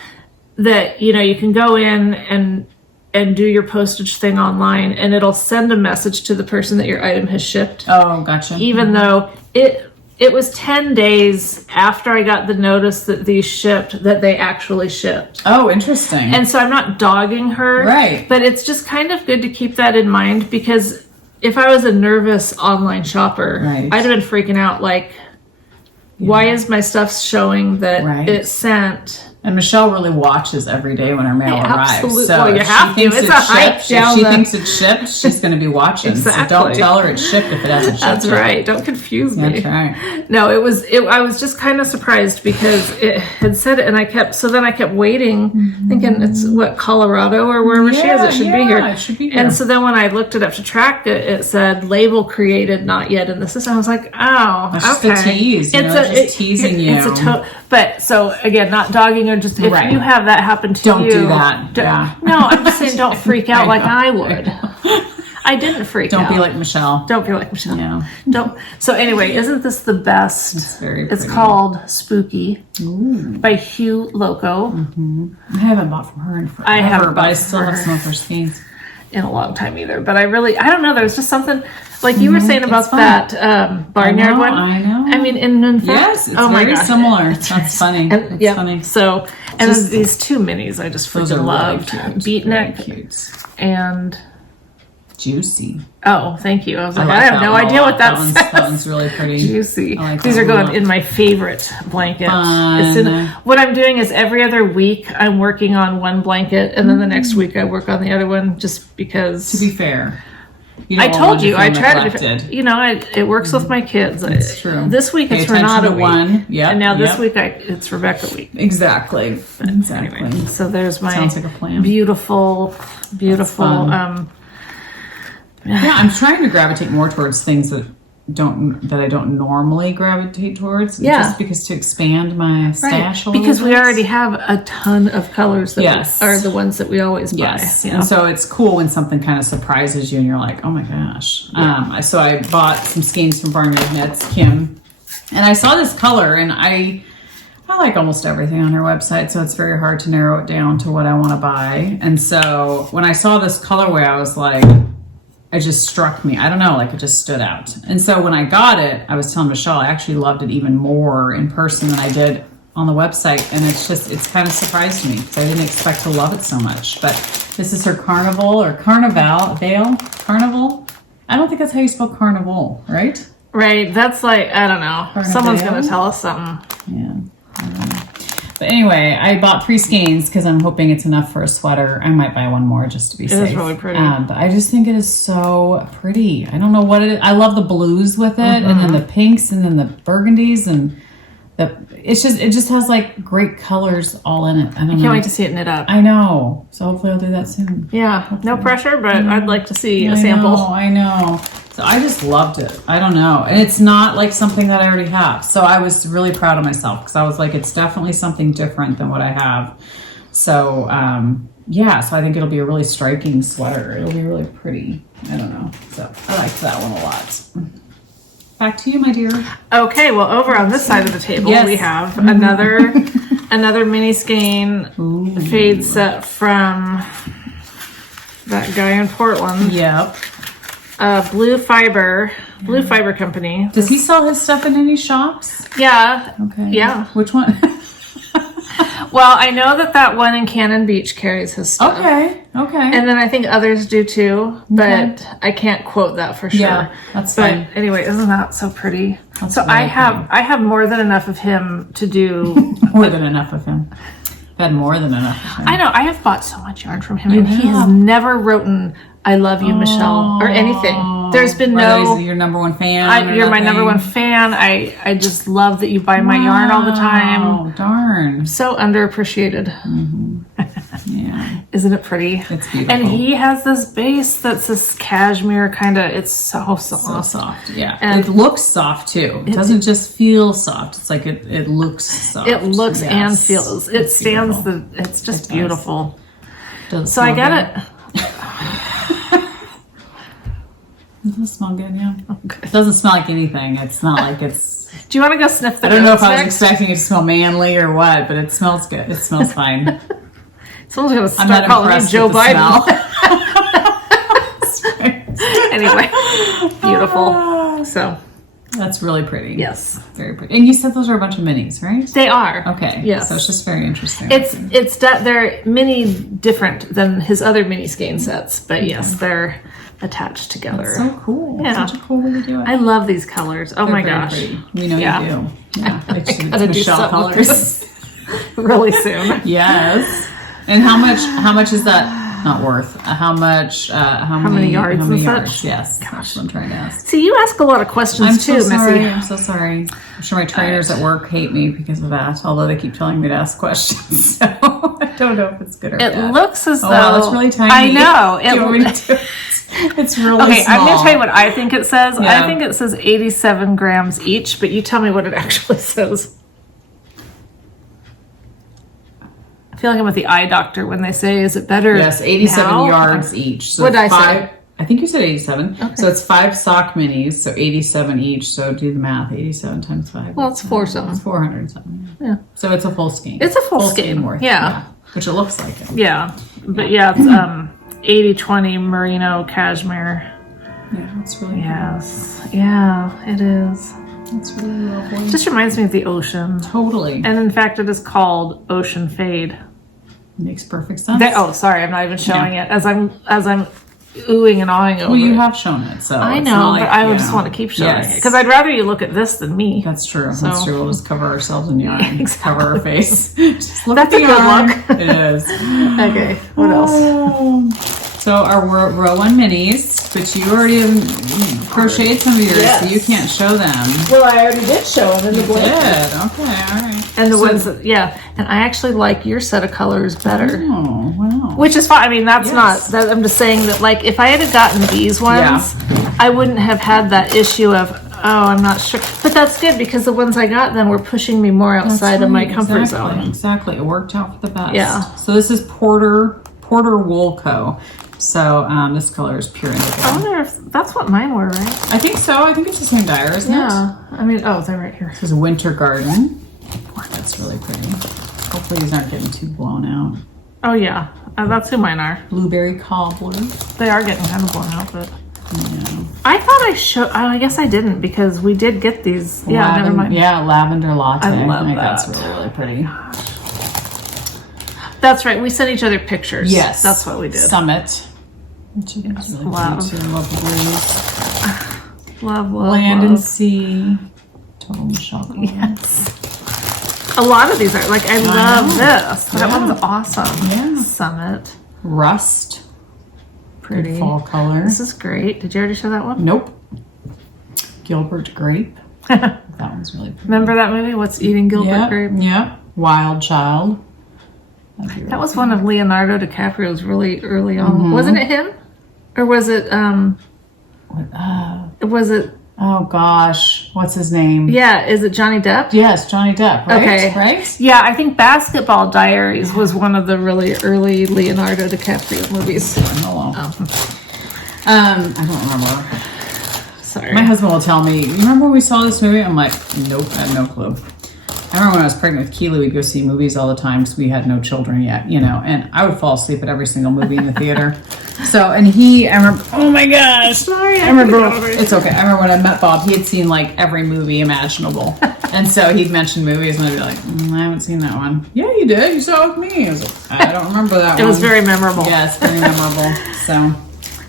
That, you can go in and do your postage thing online, and it'll send a message to the person that your item has shipped. Oh, gotcha. Even though it was 10 days after I got the notice that these shipped that they actually shipped. Oh, interesting. And so I'm not dogging her. Right. But it's just kind of good to keep that in mind, because if I was a nervous online shopper, I'd have been freaking out like, why is my stuff showing that it sent... And Michelle really watches every day when her mail arrives. Absolutely. So well, you have to. It's a hype down. If she thinks it's shipped, she's going to be watching. Exactly. So don't tell her it's shipped if it hasn't shipped. That's right. Don't confuse me. That's right. No, I was just kind of surprised because it had said it, and I kept waiting, thinking it's Colorado or wherever she is. It should be here. It should be here. And so then when I looked it up to track it, it said label created, not yet in the system. I was like, oh, it's just a tease. Just teasing you. It's but so again, not dogging or just if you have that happen to you. Don't do that. No, I'm just saying don't freak out like I would. I didn't freak out. Don't be like Michelle. Don't be like Michelle. Yeah. Don't. So anyway, isn't this the best? It's very pretty. It's called Spooky by Hugh Loco. I haven't bought from her in forever. I haven't, but I still have some of her skeins in a long time either. But I don't know. There's just something like you were saying about that barnyard one. I know. I mean, in fact, yes, it's very similar. That's funny. It's funny. So, and then these two minis I just freaking loved. Really cute. Beatnik and Juicy. Oh, thank you. I was like, like I have no idea what that says. That one's really pretty. Juicy. Like These are going in my favorite blankets. Fun. What I'm doing is every other week I'm working on one blanket, and then the next week I work on the other one, just because. To be fair. I told you, I tried to, it works with my kids. It's true. This week it's Renata week. Yep, and now this week it's Rebecca week. Exactly. Anyway, so there's my sounds like a plan. Beautiful. Yeah, I'm trying to gravitate more towards things that I don't normally gravitate towards. Yeah. Just because to expand my stash a little because bit. we already have a ton of colors that are the ones that we always buy. Yes. And so it's cool when something kind of surprises you and you're like, oh my gosh. Yeah. So I bought some skeins from Barnyard Knits, Kim, and I saw this color, and I like almost everything on her website, so it's very hard to narrow it down to what I want to buy. And so when I saw this colorway, I was like, it just struck me. I don't know, like it just stood out. And so when I got it, I was telling Michelle, I actually loved it even more in person than I did on the website. And it's kind of surprised me because I didn't expect to love it so much. But this is her Carnival or Carnival Veil. Carnival? I don't think that's how you spell Carnival, right? Right. That's like, I don't know. Carnival? Someone's going to tell us something. Yeah. I don't know. But anyway, I bought 3 skeins because I'm hoping it's enough for a sweater. I might buy one more just to be safe. It is really pretty. But I just think it is so pretty. I don't know what it is. I love the blues with it, and then the pinks, and then the burgundies, and it just has like great colors all in it. I can't wait to see it knit up. I know. So hopefully I'll do that soon. Yeah. Hopefully. No pressure, but I'd like to see a sample. I know. So I just loved it. I don't know. And it's not like something that I already have. So I was really proud of myself because I was like, it's definitely something different than what I have. So, so I think it'll be a really striking sweater. It'll be really pretty. I don't know. So I liked that one a lot. Back to you, my dear. Okay, well, over on this side of the table, we have another mini skein fade set from that guy in Portland. Yep. Blue Fiber Company. Does he sell his stuff in any shops? Yeah. Okay. Yeah. Which one? Well, I know that one in Cannon Beach carries his stuff. Okay. And then I think others do too, but I can't quote that for sure. Yeah, that's fine. But anyway, isn't that so pretty? That's so really I have more than enough of him to do. More than enough of him. I've had more than enough of him. I know. I have bought so much yarn from him, and he has never written "I love you, Michelle" or anything. There's been no. Your number one fan. You're my number one fan. I just love that you buy my yarn all the time. Oh darn! So underappreciated. Yeah. Isn't it pretty? It's beautiful. And he has this base that's this cashmere kind of. It's so soft. So soft. Yeah. And it looks soft too. It doesn't just feel soft. It's like it looks soft. It looks and feels. It stands beautiful. It's just beautiful. So I got it. Doesn't it smell good? Yeah. Okay. It doesn't smell like anything. It's not like it's. Do you want to go sniff the? I don't know if I was expecting it to smell manly or what, but it smells good. It smells fine. Someone's gonna start calling you Joe Biden. Anyway, beautiful. So that's really pretty. Yes, very pretty. And you said those are a bunch of minis, right? They are. Okay. Yes. So it's just very interesting. They're mini different than his other mini skein sets, but yes, they're attached together. That's so cool. Yeah. Such a cool way to do it. I love these colors. Oh my gosh. Pretty. We know you do. Yeah. It's Michelle colors. Really soon. Yes. And how much is that not worth? How many yards and such? Yes. Gosh. That's what I'm trying to ask. See, you ask a lot of questions too, Missy. I'm so sorry. I'm sure my trainers at work hate me because of that, although they keep telling me to ask questions. So I don't know if it's good or bad. It looks as though wow, it's really tiny. I know. It's really okay, small. I'm going to tell you what I think it says. Yeah. I think it says 87 grams each, but you tell me what it actually says. I feel like I'm with the eye doctor when they say, is it better? Yes, 87 now? yards each. So what did I say? I think you said 87. Okay. So it's 5 sock minis, so 87 each. So do the math. 87 times 5. Well, it's 4 something. It's 400 something. Yeah. So it's a full skein. It's a full skein worth. Yeah. Which it looks like it. Yeah. But yeah, it's 80-20 merino cashmere. Yeah, it's really Yes. Cool. Yeah, it is. It's really lovely. It just reminds me of the ocean. Totally. And in fact, it is called Ocean Fade. Makes perfect sense. Sorry, I'm not even showing it. As I'm oohing and awing over Well, you it. have shown it, so I it's know, not like, but I just want to keep showing it because I'd rather you look at this than me. That's true. That's true. We'll just cover ourselves in the eye. Exactly. Cover our face. Just look That's at the a good arm. look. It is. Okay, what else? So our row 1 minis, but you already have crocheted some of yours, so you can't show them. Well, I already did show them in the blanket. Good. Okay. All right. And the ones that, and I actually like your set of colors better. Oh, wow. Which is fine. I mean, that's not, I'm just saying that, like, if I had gotten these ones, I wouldn't have had that issue of, oh, I'm not sure. But that's good because the ones I got then were pushing me more outside of my comfort zone. Exactly. It worked out for the best. Yeah. So this is Porter Wool Co. So this color is pure indigo. I wonder if that's what mine were, right? I think so. I think it's the same dyer, isn't it? Yeah. I mean, oh, they're right here. This is Winter Garden. That's really pretty. Hopefully these aren't getting too blown out. Oh, yeah. That's who mine are. Blueberry Cobbler. They are getting kind of blown out, but... Yeah. I thought I showed... Oh, I guess I didn't because we did get these. Yeah, never mind. Yeah, Lavender Latte. I love that. That's really, really pretty. That's right. We sent each other pictures. Yes. That's what we did. Summit. Which is really pretty too. Love the blues. Love. Land and Sea. Total chocolate. Yes. A lot of these are like, I love this. That one's awesome. Yeah. Summit. Rust. Pretty. Good fall color. This is great. Did you already show that one? Nope. Gilbert Grape. That one's really pretty. Remember that movie? What's Eating Gilbert Grape? Yep. Wild Child. That was one of Leonardo DiCaprio's really early on. Wasn't it him? Or was it, oh gosh, what's his name? Yeah, is it Johnny Depp? Yes, Johnny Depp, right? Okay. Right? Yeah, I think Basketball Diaries was one of the really early Leonardo DiCaprio movies. I don't remember. Sorry. My husband will tell me, you remember when we saw this movie? I'm like, nope, I have no clue. I remember when I was pregnant with Keely, we'd go see movies all the time because we had no children yet, and I would fall asleep at every single movie in the theater. So, and I remember, oh my gosh. Sorry, I remember, it's okay. I remember when I met Bob, he had seen like every movie imaginable. And so he'd mention movies and I'd be like, I haven't seen that one. Yeah, you did. You saw it with me. I was like, I don't remember that one. It was very memorable. Yeah, it's very memorable.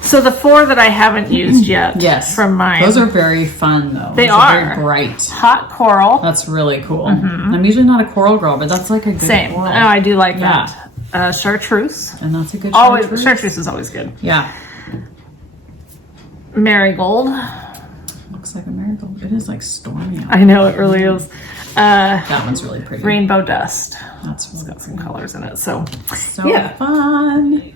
So the 4 that I haven't used yet from mine. Those are very fun though. They are. Very bright. Hot coral. That's really cool. I'm usually not a coral girl, but that's like a good coral. Oh, I do like that. Chartreuse. And that's a good chartreuse. Chartreuse is always good. Yeah. Marigold. Looks like a marigold. It is like stormy out. I know, it really is. That one's really pretty. Rainbow Dust. That's really got some colors in it. So fun.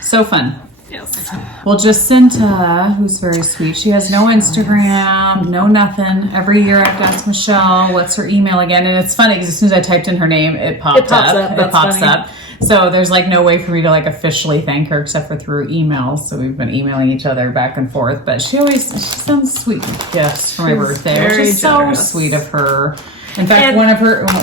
So fun. Yes. Well, Jacinta, who's very sweet, she has no Instagram, no nothing. Every year I have to ask Michelle, what's her email again? And it's funny because as soon as I typed in her name, it pops up. So there's like no way for me to like officially thank her except for through emails. So we've been emailing each other back and forth. But she sends sweet gifts for my birthday, which is so sweet of her. In fact,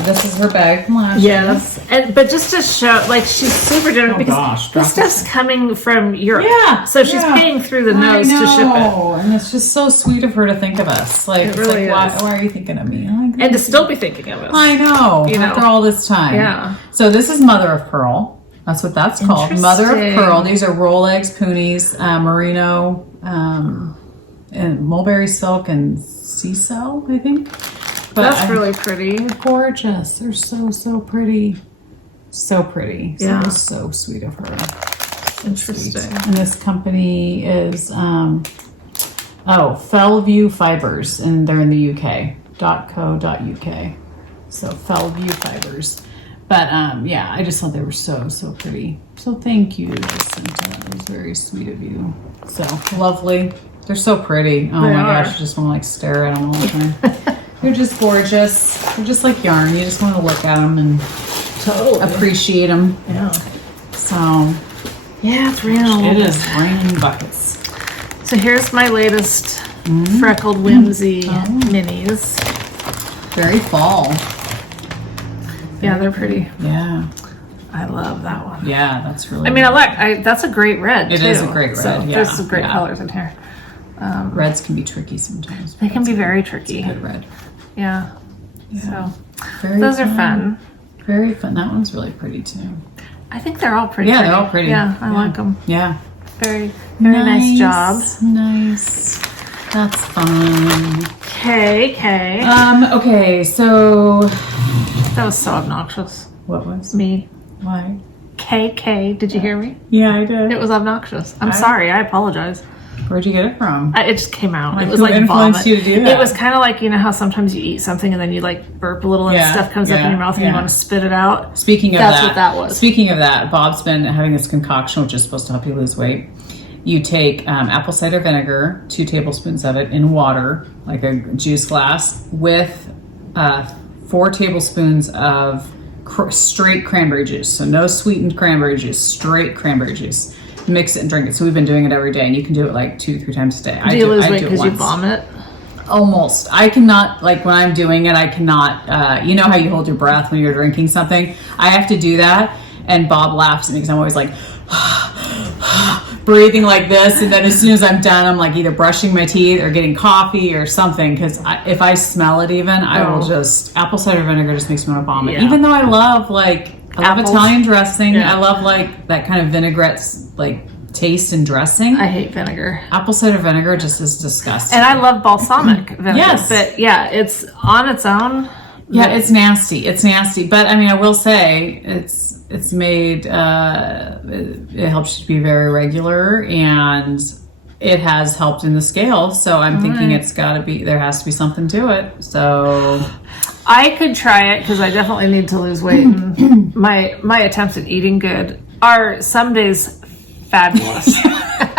this is her bag from last year. Yes. But just to show, like, she's super generous because this stuff's coming from Europe. Yeah. So she's paying through the nose to ship it. And it's just so sweet of her to think of us. Like, it really is. Why are you thinking of me? Like, and to still be thinking of us. I know. After all this time. Yeah. So this is Mother of Pearl. That's what that's called. Mother of Pearl. These are Rolex, Poonies, Merino, and mulberry silk and sea cell, I think. But that's really pretty. They're gorgeous. They're so pretty. So pretty. Yeah. So sweet of her. Interesting. Sweet. And this company is Fellview Fibers, and they're in the UK. .co.uk. So Fellview Fibers. But I just thought they were so pretty. So thank you, Jacinta. That was very sweet of you. So lovely. They're so pretty. Oh my gosh, I just want to like stare at them all the time. They're just gorgeous. They're just like yarn. You just want to look at them and appreciate them. Yeah. So, it's raining. It is raining buckets. So here's my latest freckled whimsy minis. Very fall. Yeah, they're pretty. Yeah. I love that one. Yeah, that's really. I mean, that's a great red. It is a great red. So there's some great colors in here. Reds can be tricky sometimes. They can be very tricky. It's a good red. Yeah. So those are fun. Very fun. That one's really pretty too. I think they're all pretty. Yeah, they're all pretty. Yeah, I like them. Yeah. Very nice job. Nice. That's fun. Okay. Okay, so That was so obnoxious. what was Me. why? KK. Did you hear me? Yeah, I did. It was obnoxious. I'm sorry. I apologize. Where'd you get it from? It just came out. Like, it was who like influenced vomit. you to do that? It was kind of like, you know how sometimes you eat something and then you like burp a little and stuff comes up in your mouth and you want to spit it out. Speaking of That's what that was. Speaking of that, Bob's been having this concoction, which is supposed to help you lose weight. You take apple cider vinegar, 2 tablespoons of it, in water, like a juice glass, with 4 tablespoons of straight cranberry juice. So no sweetened cranberry juice, straight cranberry juice. Mix it and drink it. So we've been doing it every day, and you can do it like 2-3 times a day. Do you lose weight because you vomit? Almost. I cannot, like when I'm doing it, I cannot, you know how you hold your breath when you're drinking something? I have to do that, and Bob laughs at me because I'm always like, breathing like this, and then as soon as I'm done, I'm like either brushing my teeth or getting coffee or something, because if I smell it even, I will just, apple cider vinegar just makes me want to vomit. Yeah. Even though I love Italian dressing. Yeah. I love like that kind of vinaigrette like taste and dressing. I hate vinegar. Apple cider vinegar just is disgusting. And I love balsamic vinegar. Yes. But yeah, it's on its own. Yeah, it's nasty. It's nasty. But I mean, I will say it's made, it helps you to be very regular, and it has helped in the scale. So I'm thinking it's got to be, there has to be something to it. So I could try it because I definitely need to lose weight. And my attempts at eating good are some days fabulous.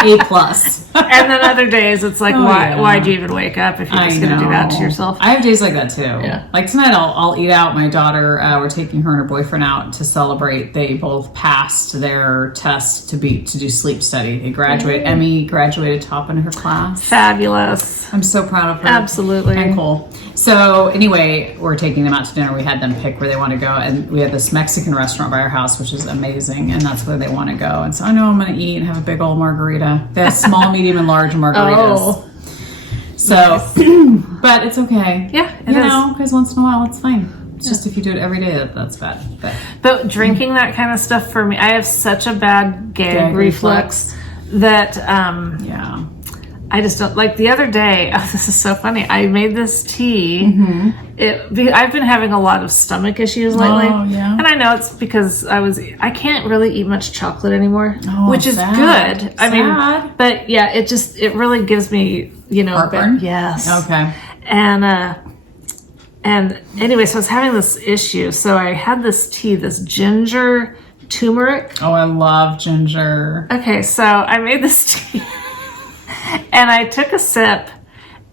A plus. And then other days it's like, why'd you even wake up if you're just going to do that to yourself? I have days like that too. Yeah. Like tonight I'll eat out. My daughter, we're taking her and her boyfriend out to celebrate. They both passed their test to do sleep study. They graduated. Emmy graduated top in her class. Fabulous. I'm so proud of her. Absolutely. And Cole. So anyway, we're taking them out to dinner. We had them pick where they want to go, and we have this Mexican restaurant by our house, which is amazing, and that's where they want to go. And so I know I'm going to eat and have a big old margarita. They have small, medium, and large margaritas. Oh. So, Nice. But it's okay. Yeah, it you is. know, because once in a while it's fine. It's just if you do it every day, that's bad. But drinking that kind of stuff for me, I have such a bad gag reflex that Yeah. I just don't, like the other day, this is so funny. I made this tea. I've been having a lot of stomach issues lately. Oh, yeah. And I know it's because I can't really eat much chocolate anymore, which is sad. good. I mean, but yeah, it really gives me, Heartburn? Yes. Okay. And anyway, so I was having this issue. So I had this tea, this ginger turmeric. Oh, I love ginger. Okay, so I made this tea. And I took a sip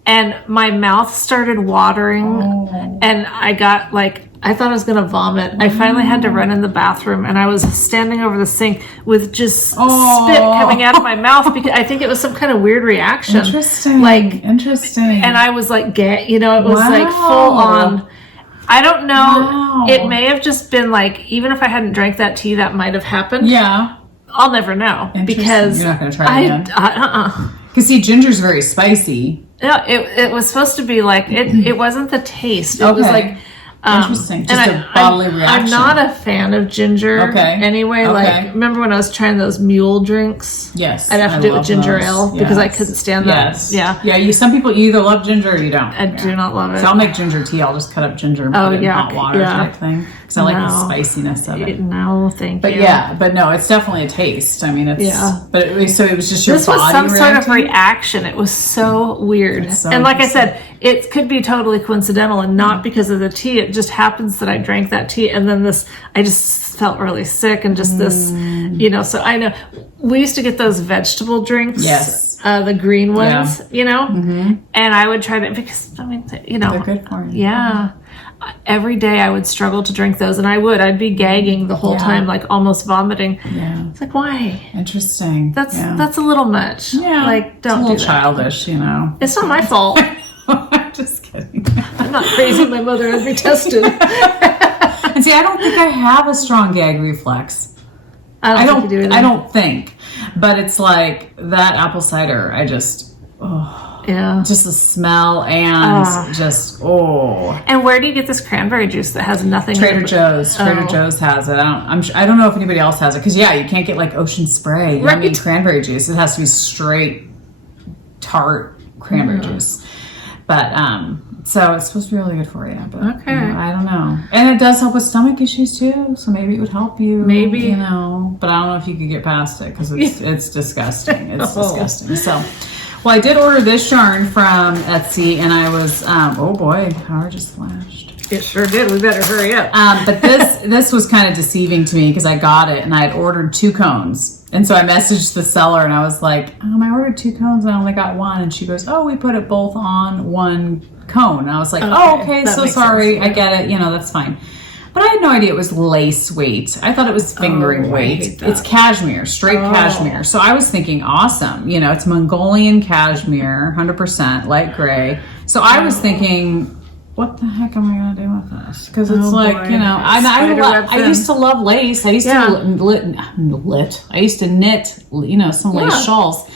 and my mouth started watering and I got I thought I was going to vomit. I finally had to run in the bathroom and I was standing over the sink with just spit coming out of my mouth because I think it was some kind of weird reaction. Interesting. Interesting. And I was it was like full on. I don't know. Wow. It may have just been even if I hadn't drank that tea, that might have happened. Yeah. I'll never know because you're not going to try it again. Because see, ginger's very spicy. Yeah, it was supposed to be it wasn't the taste. It was interesting. Just a bodily reaction. I'm not a fan of ginger anyway. Remember when I was trying those mule drinks? Yes. I'd have to do it with ginger ale because I couldn't stand that. Yes. Yeah. Yeah, some people either love ginger or you don't. I do not love it. So I'll make ginger tea. I'll just cut up ginger and put it in hot water type thing. Because I like the spiciness of it. No, thank you. But no, it's definitely a taste. I mean, it's, but it was just your body reacting? This was some sort of reaction. It was so weird. So and like I said, it could be totally coincidental and not because of the tea. It just happens that I drank that tea and then I just felt really sick and just this, so I know we used to get those vegetable drinks. Yes. The green ones, and I would try that because, they're good for you. Yeah. Every day I would struggle to drink those and I'd be gagging the whole time, almost vomiting. Yeah. It's why? Interesting. That's a little much. Yeah. Don't it's a little do that. childish, It's not my fault. I'm just kidding. I'm not crazy. My mother has me tested. And see, I don't think I have a strong gag reflex. I don't think you do either. I don't think. But it's that apple cider, I just... Yeah. Just the smell and just, And where do you get this cranberry juice that has nothing? Trader Joe's. Trader Jo's has it. I don't know if anybody else has it. Because, yeah, you can't get like Ocean Spray. Right. I mean, cranberry juice. It has to be straight tart cranberry juice. But, so it's supposed to be really good for you. But, okay. I don't know. And it does help with stomach issues too. So maybe it would help you. Maybe. You know. But I don't know if you could get past it because it's disgusting. It's disgusting. So, well, I did order this yarn from Etsy and I was, oh boy, power just flashed. It sure did. We better hurry up. But this was kind of deceiving to me because I got it and I had ordered 2 cones. And so I messaged the seller and I was like, I ordered 2 cones and I only got 1. And she goes, oh, we put it both on 1 cone. And I was like, okay, so sorry. Sense. I get it. You know, that's fine. But I had no idea it was lace weight. I thought it was fingering weight. It's cashmere, straight cashmere. So I was thinking, awesome. You know, it's Mongolian cashmere, 100% light gray. So I was thinking, what the heck am I going to do with this? Because it's you know, I used to love lace. I used to knit, you know, some lace shawls.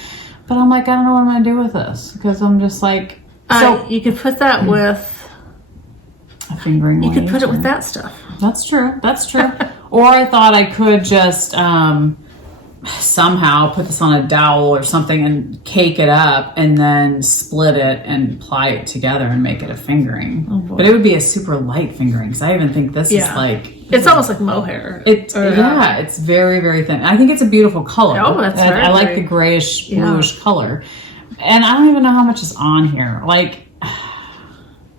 But I'm like, I don't know what I'm going to do with this. Because I'm just like, so you could put that with a fingering weight. You could put it with that stuff. That's true. That's true. Or I thought I could just somehow put this on a dowel or something and cake it up and then split it and ply it together and make it a fingering. But it would be a super light fingering because I even think this is like... It's almost like mohair. It's very, very thin. I think it's a beautiful color. Oh, that's I like the grayish, bluish color. And I don't even know how much is on here. Like...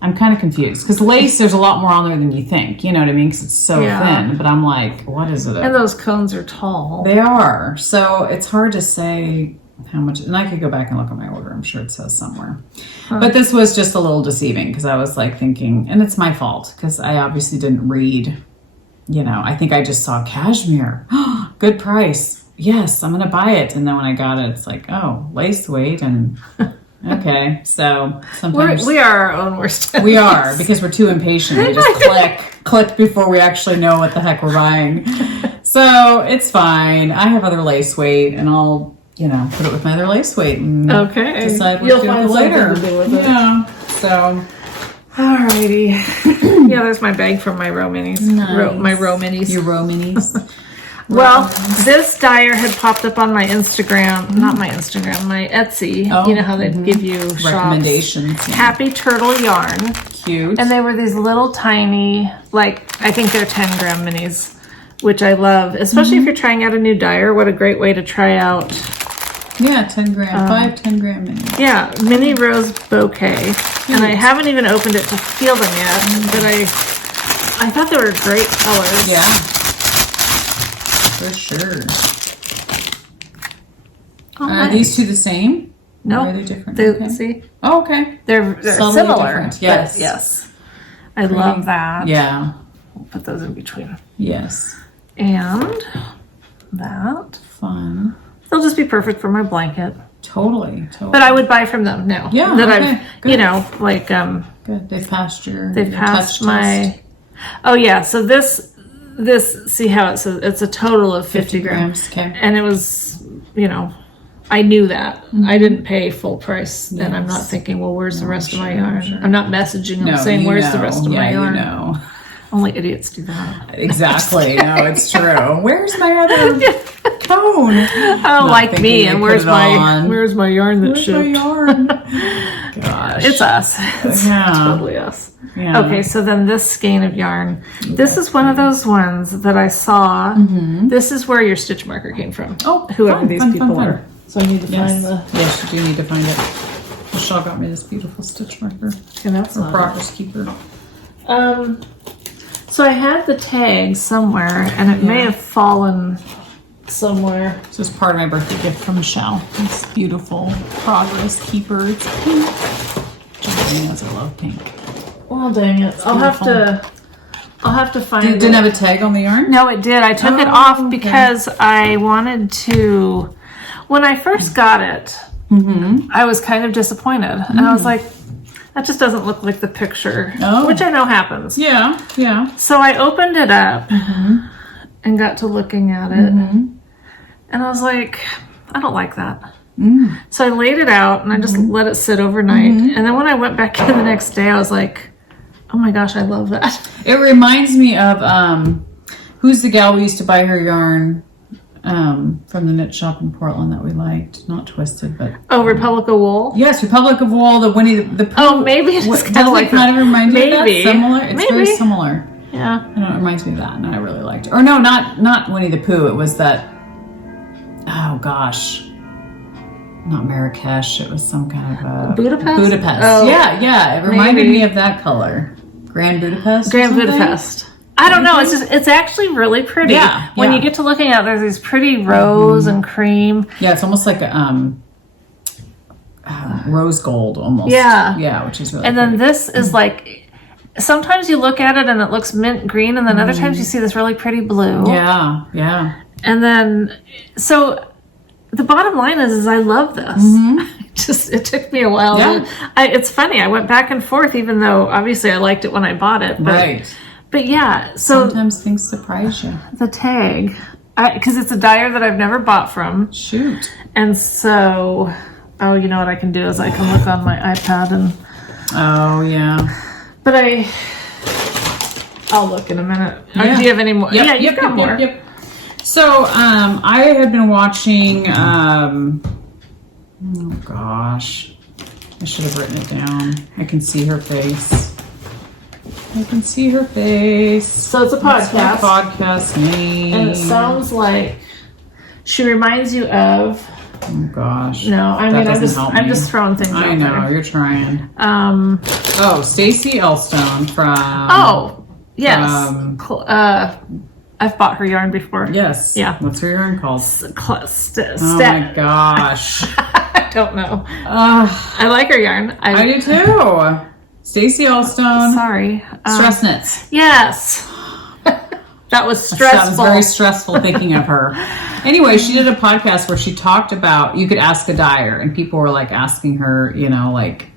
I'm kind of confused because lace, there's a lot more on there than you think. You know what I mean? Because it's so thin. But I'm like, what is it? And those cones are tall. They are. So it's hard to say how much. And I could go back and look at my order. I'm sure it says somewhere. But this was just a little deceiving because I was like thinking, and it's my fault because I obviously didn't read. You know, I think I just saw cashmere. Good price. Yes, I'm going to buy it. And then when I got it, it's like, oh, lace weight and... Okay, so sometimes we are our own worst enemies. We are because we're too impatient. We just click before we actually know what the heck we're buying. So it's fine. I have other lace weight, and I'll put it with my other lace weight and decide what to do with it later. Yeah. So. Alrighty. Yeah, there's my bag from my row minis. Nice. My row minis. Your row minis. Well, this dyer had popped up on my Instagram, not my Instagram, my Etsy. Oh, you know how they give you recommendations. Happy Turtle yarn. Cute. And they were these little tiny, I think they're 10 gram minis, which I love, especially if you're trying out a new dyer. What a great way to try out. Yeah, 10 gram, 5 10 gram minis. Yeah, mini rose bouquet. Cute. And I haven't even opened it to feel them yet, but I thought they were great colors. Yeah. For sure. Are these two the same? No. Or are they different? See? Oh, okay. They're similar. Yes. Yes. I love that. Yeah. We'll put those in between. Yes. And that. Fun. They'll just be perfect for my blanket. Totally. But I would buy from them now. Yeah. That I've, good. Good. They've passed They've passed my. Test. Oh yeah. So this, see how it says it's a total of 50 grams. Okay. And it was, I knew that. I didn't pay full price. Yes. And I'm not thinking, well, where's the rest of my yarn? Sure. I'm not messaging them saying, where's the rest of my yarn? Only idiots do that. Exactly. No, it's true. Where's my other cone? Oh, like me. And where's my yarn that shipped? Where's my yarn? Gosh. It's us. It's totally us. Yeah. Okay, so then this skein of yarn. This is one of those ones that I saw. Mm-hmm. This is where your stitch marker came from. Oh, whoever these people are. So I need to find the... Yes, you do need to find it. Michelle got me this beautiful stitch marker. And that's a progress keeper. So I had the tag somewhere, and it may have fallen somewhere. This is part of my birthday gift from Michelle. This beautiful progress keeper. It's pink. Jane knows I love pink. Well, dang it! I'll have to find it. Didn't have a tag on the yarn? No, it did. I took it off because I wanted to. When I first got it, I was kind of disappointed, and I was like, that just doesn't look like the picture, which I know happens. Yeah, yeah. So I opened it up and got to looking at it, and I was like, I don't like that. So I laid it out and I just let it sit overnight. And then when I went back in the next day, I was like, oh my gosh, I love that. It reminds me of, who's the gal we used to buy her yarn from the knit shop in Portland that we liked? Not Twisted, but... Oh, Republic of Wool? Yes, Republic of Wool, the Winnie the Pooh. Oh, maybe it's kind of like kind of remind you of that? Maybe. Similar? It's very similar. Yeah. I know, it reminds me of that, and I really liked it. Or no, not Winnie the Pooh. It was that... Oh, gosh. Not Marrakesh. It was some kind of a... Budapest? Budapest. Oh, yeah. It reminded me of that color. Grand Budapest? Grand Budapest. I don't know. It's actually really pretty. Yeah. When you get to looking at it, there's these pretty rose and cream. Yeah, it's almost like a rose gold almost. Yeah, which is really. And then this is like, sometimes you look at it and it looks mint green, and then other times you see this really pretty blue. Yeah. And then, so the bottom line is I love this. It took me a while. Yeah. It's funny. I went back and forth, even though obviously I liked it when I bought it. But, right. But yeah, so sometimes things surprise you. The tag, because it's a dyer that I've never bought from. Shoot. And so, you know what I can do is I can look on my iPad and. Oh yeah. But I'll look in a minute. Yeah. Do you have any more? Yep, yeah, you've got more. Yep. So I had been watching. Oh gosh, I should have written it down. I can see her face. So it's a podcast. Podcast name. And it sounds like she reminds you of. Oh gosh. No, I mean I'm just throwing things out there. I know, you're trying. Stacey Elstone from. Oh, yes. I've bought her yarn before. Yes. Yeah. What's her yarn called? Oh my gosh. I don't know. I like her yarn. I do too. Stacey Elstone. Sorry. Stress knits. Yes. That was stressful. That was very stressful thinking of her. Anyway, she did a podcast where she talked about, you could ask a dyer, and people were like asking her, like,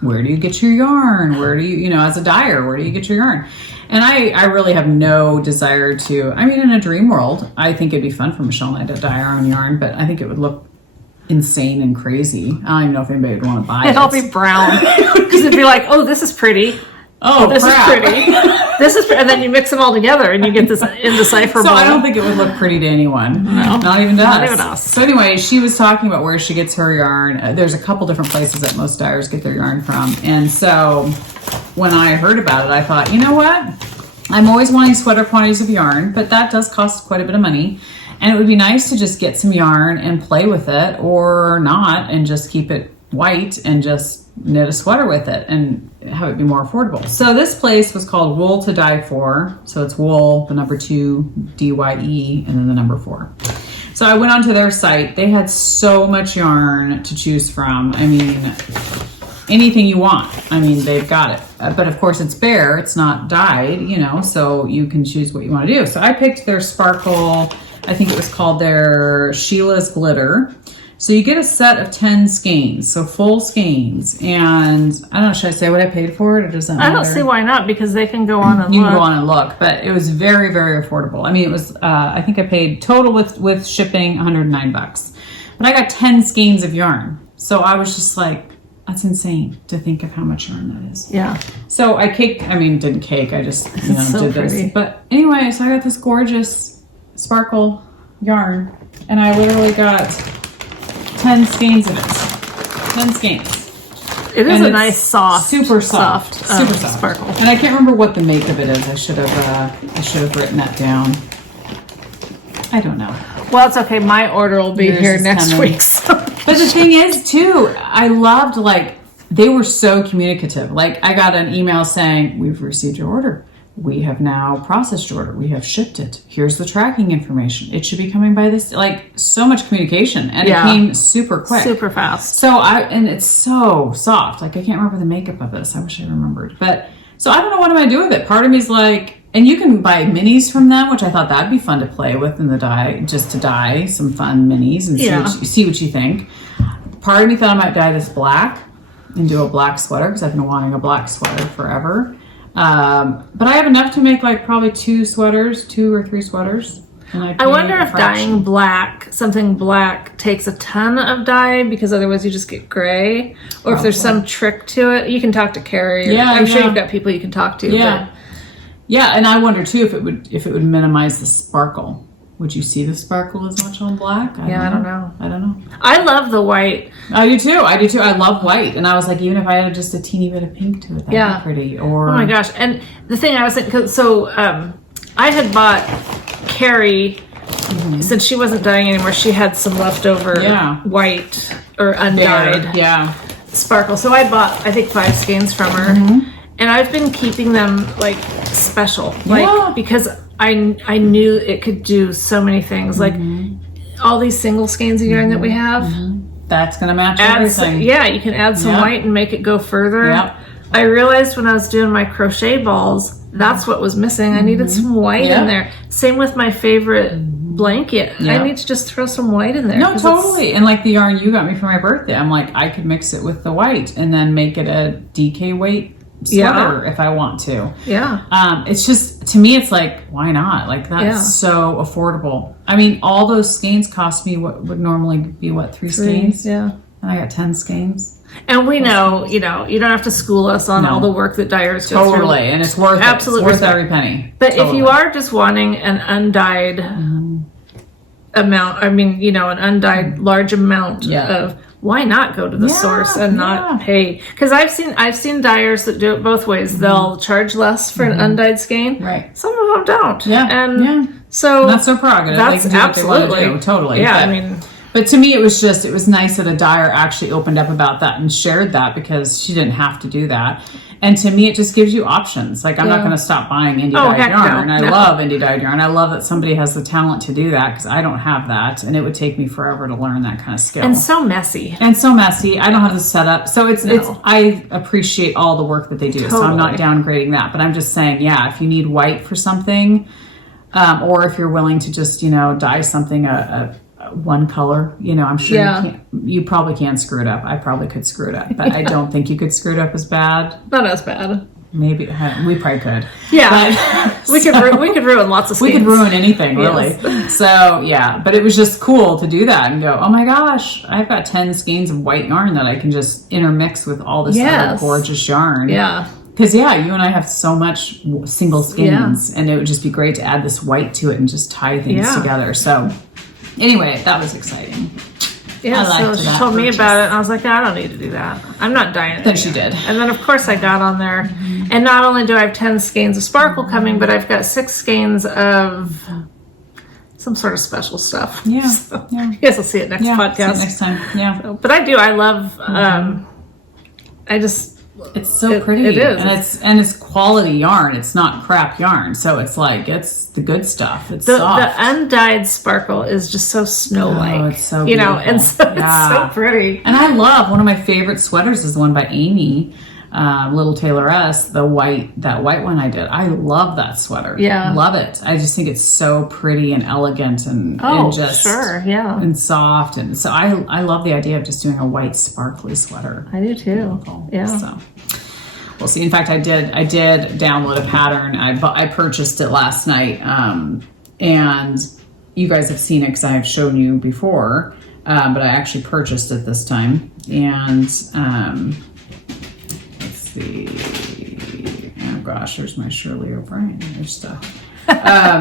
where do you get your yarn? Where do you, as a dyer, where do you get your yarn? And I really have no desire to, in a dream world, I think it'd be fun for Michelle and I to dye our own yarn, but I think it would look insane and crazy. I don't even know if anybody would want to buy it. It'll be brown. Because it'd be like, oh, this is pretty. Oh, this crap. is pretty. This is, and then you mix them all together and you get this indecipherable. So I don't think it would look pretty to anyone. No. Not even to us. Not even us. So anyway, she was talking about where she gets her yarn. There's a couple different places that most dyers get their yarn from. And so when I heard about it, I thought, you know what? I'm always wanting sweater quantities of yarn, but that does cost quite a bit of money. And it would be nice to just get some yarn and play with it, or not, and just keep it white and just knit a sweater with it and have it be more affordable. So this place was called Wool to Dye For. So it's wool, the number 2, DYE, and then the number 4. So I went onto their site. They had so much yarn to choose from. Anything you want. They've got it. But of course it's bare, it's not dyed, so you can choose what you want to do. So I picked their sparkle, I think it was called their Sheila's Glitter. So you get a set of 10 skeins, so full skeins. And I don't know, should I say what I paid for it, or does that matter? I don't see why not, because they can go on and You can go on and look, but it was very, very affordable. It was, I think I paid total with shipping $109. But I got 10 skeins of yarn. So I was just like, that's insane to think of how much yarn that is. Yeah. So I didn't cake, I just, so did pretty. this. But anyway, so I got this gorgeous sparkle yarn, and I literally got 10 skeins of it. 10 skeins. It is a nice super soft sparkle. And I can't remember what the make of it is. I should have written that down. I don't know. Well, it's okay. My order will be here next week. So. But the thing is, too, I loved, they were so communicative. I got an email saying, we've received your order. We have now processed your order. We have shipped it. Here's the tracking information. It should be coming by this. So much communication. And it came super quick. Super fast. And it's so soft. I can't remember the makeup of this. I wish I remembered. But, so I don't know what I'm going to do with it. Part of me is and you can buy minis from them, which I thought that'd be fun to play with in the dye, just to dye some fun minis and see what you think. Part of me thought I might dye this black and do a black sweater, because I've been wanting a black sweater forever. But I have enough to make probably 2 or 3 sweaters. I wonder if dyeing black, something black, takes a ton of dye because otherwise you just get gray, or if there's some trick to it. You can talk to Carrie. I'm sure you've got people you can talk to. Yeah, and I wonder too if it would minimize the sparkle. Would you see the sparkle as much on black? I don't know. I love the white. I do too. I love white. And I was like, even if I had just a teeny bit of pink to it, that'd be pretty. Or oh my gosh. And the thing I was thinking, so I had bought Carrie, since she wasn't dyeing anymore, she had some leftover white or undyed sparkle. So I bought, I think, 5 skeins from her. And I've been keeping them like special, because I knew it could do so many things. Like all these single skeins of yarn that we have. That's going to match everything. You can add some white and make it go further. I realized when I was doing my crochet balls, that's what was missing. I needed some white in there. Same with my favorite blanket. I need to just throw some white in there. No, totally. And like the yarn you got me for my birthday, I'm like, I could mix it with the white and then make it a DK weight sweater if I want to. It's just, to me, it's like, why not? Like, that's so affordable. I mean, all those skeins cost me what would normally be 3 skeins. And I got 10 skeins. And we know, you don't have to school us on all the work that dyers go through. And it's worth Absolutely. It's worth every penny. But if you are just wanting an undyed amount, I mean, an undyed large amount of, why not go to the source and not pay? Because I've seen dyers that do it both ways. They'll charge less for an undyed skein. Right. Some of them don't. So and that's so prerogative. That's absolutely do, totally. Yeah, but to me, it was nice that a dyer actually opened up about that and shared that, because she didn't have to do that. And to me, it just gives you options. Like, I'm not going to stop buying indie dyed yarn. I love indie dyed yarn. I love that somebody has the talent to do that, because I don't have that, and it would take me forever to learn that kind of skill. And so messy. I don't have the setup. So I appreciate all the work that they do. So I'm not downgrading that, but I'm just saying, if you need white for something, or if you're willing to just, dye something one color, I'm sure you probably can screw it up. I probably could screw it up, but I don't think you could screw it up as bad. Not as bad. Maybe we probably could. We could ruin lots of skeins. We could ruin anything, really. So but it was just cool to do that and go, oh my gosh, I've got 10 skeins of white yarn that I can just intermix with all this other gorgeous yarn. Because you and I have so much single skeins, and it would just be great to add this white to it and just tie things together. So anyway, that was exciting. So she told me about it, and I was like, I don't need to do that. I'm not dying it. Then she did. And then, of course, I got on there. And not only do I have 10 skeins of sparkle coming, but I've got 6 skeins of some sort of special stuff. So you guys will see it next podcast. See it next time. So, but I love, it's so pretty. It is. And it's quality yarn. It's not crap yarn. So it's like, it's the good stuff. It's soft. The undyed sparkle is just so snow-like. Oh, it's so beautiful. And so it's so pretty. And I love, one of my favorite sweaters is the one by Amy, Little Tailoress, that white one I did. I love that sweater. Love it. I just think it's so pretty and elegant and just and soft. And so I love the idea of just doing a white sparkly sweater. I do too. So we'll see. In fact, I did download a pattern. I purchased it last night, and you guys have seen it because I've shown you before, but I actually purchased it this time. And let's see. Oh gosh, there's my Shirley O'Brien. There's stuff.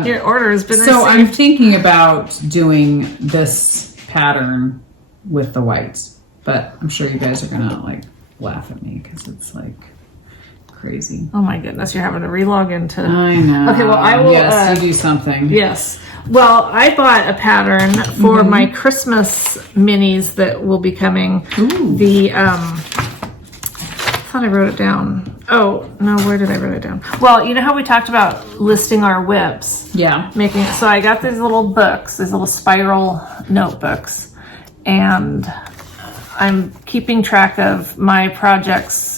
Your order has been so received. I'm thinking about doing this pattern with the whites, but I'm sure you guys are gonna laugh at me because it's crazy. Oh my goodness, you're having to relog into. I know. Okay, well I will. Yes, you do something. Yes. Well, I bought a pattern for my Christmas minis that will be coming. Ooh. I thought I wrote it down. Oh no, where did I write it down? Well, you know how we talked about listing our whips. Yeah. So I got these little books, these little spiral notebooks, and I'm keeping track of my projects.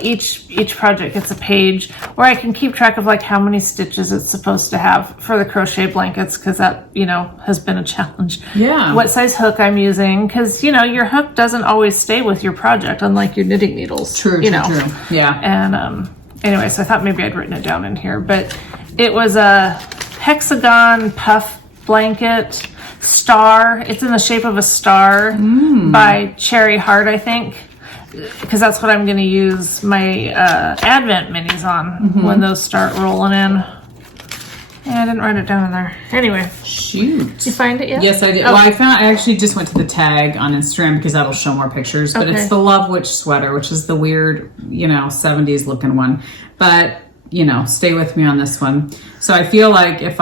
Each project gets a page where I can keep track of how many stitches it's supposed to have for the crochet blankets, because that has been a challenge. Yeah. What size hook I'm using, because your hook doesn't always stay with your project, unlike your knitting needles. True. Yeah. And anyway, so I thought maybe I'd written it down in here, but it was a hexagon puff blanket star. It's in the shape of a star by Cherry Heart, I think, because that's what I'm going to use my Advent minis on when those start rolling in. Yeah, I didn't write it down in there. Anyway. Shoot. Did you find it yet? Yes, I did. Oh. Well, I actually just went to the tag on Instagram because that'll show more pictures. But it's the Love Witch sweater, which is the weird, 70s looking one. But, stay with me on this one. So I feel like it's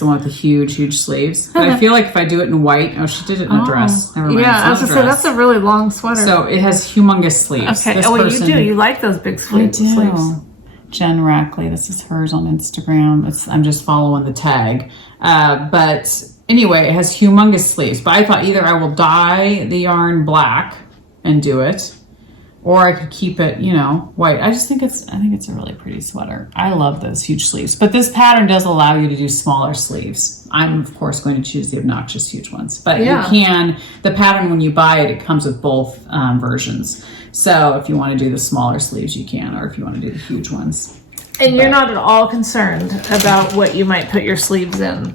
the one with the huge, huge sleeves. But I feel like if I do it in white, she did it in a dress. Never mind. Yeah, I was going to say, that's a really long sweater. So it has humongous sleeves. Okay. You do. You like those big sleeves. Jen Rackley, this is hers on Instagram. I'm just following the tag. But anyway, it has humongous sleeves. But I thought either I will dye the yarn black and do it, or I could keep it, white. I think it's a really pretty sweater. I love those huge sleeves. But this pattern does allow you to do smaller sleeves. I'm, of course, going to choose the obnoxious huge ones. But you can, the pattern, when you buy it, it comes with both versions. So if you want to do the smaller sleeves, you can, or if you want to do the huge ones. And you're not at all concerned about what you might put your sleeves in?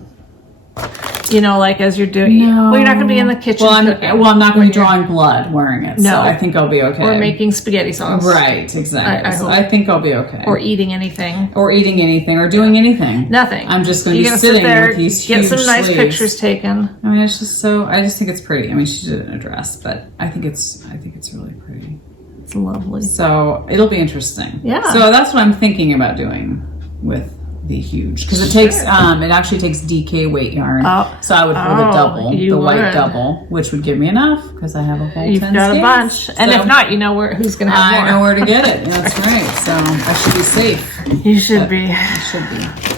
Like as you're doing... No. Well, you're not going to be in the kitchen. I'm not going to be drawing blood wearing it. No. So I think I'll be okay. Or making spaghetti sauce. Right, exactly. I think I'll be okay. Or eating anything. Or doing anything. Nothing. I'm just going to be sitting with these huge get some nice sleeves. Pictures taken. I mean, it's just I just think it's pretty. I mean, she did it in a dress, but I think it's really pretty. It's lovely. So it'll be interesting. Yeah. So that's what I'm thinking about doing with the huge, because it actually takes DK weight yarn. So I would pull the double, the white double, which would give me enough because I have a whole 10 You've got a bunch. And if not, who's going to have more. I know where to get it. That's right. So I should be safe. You should be. I should be.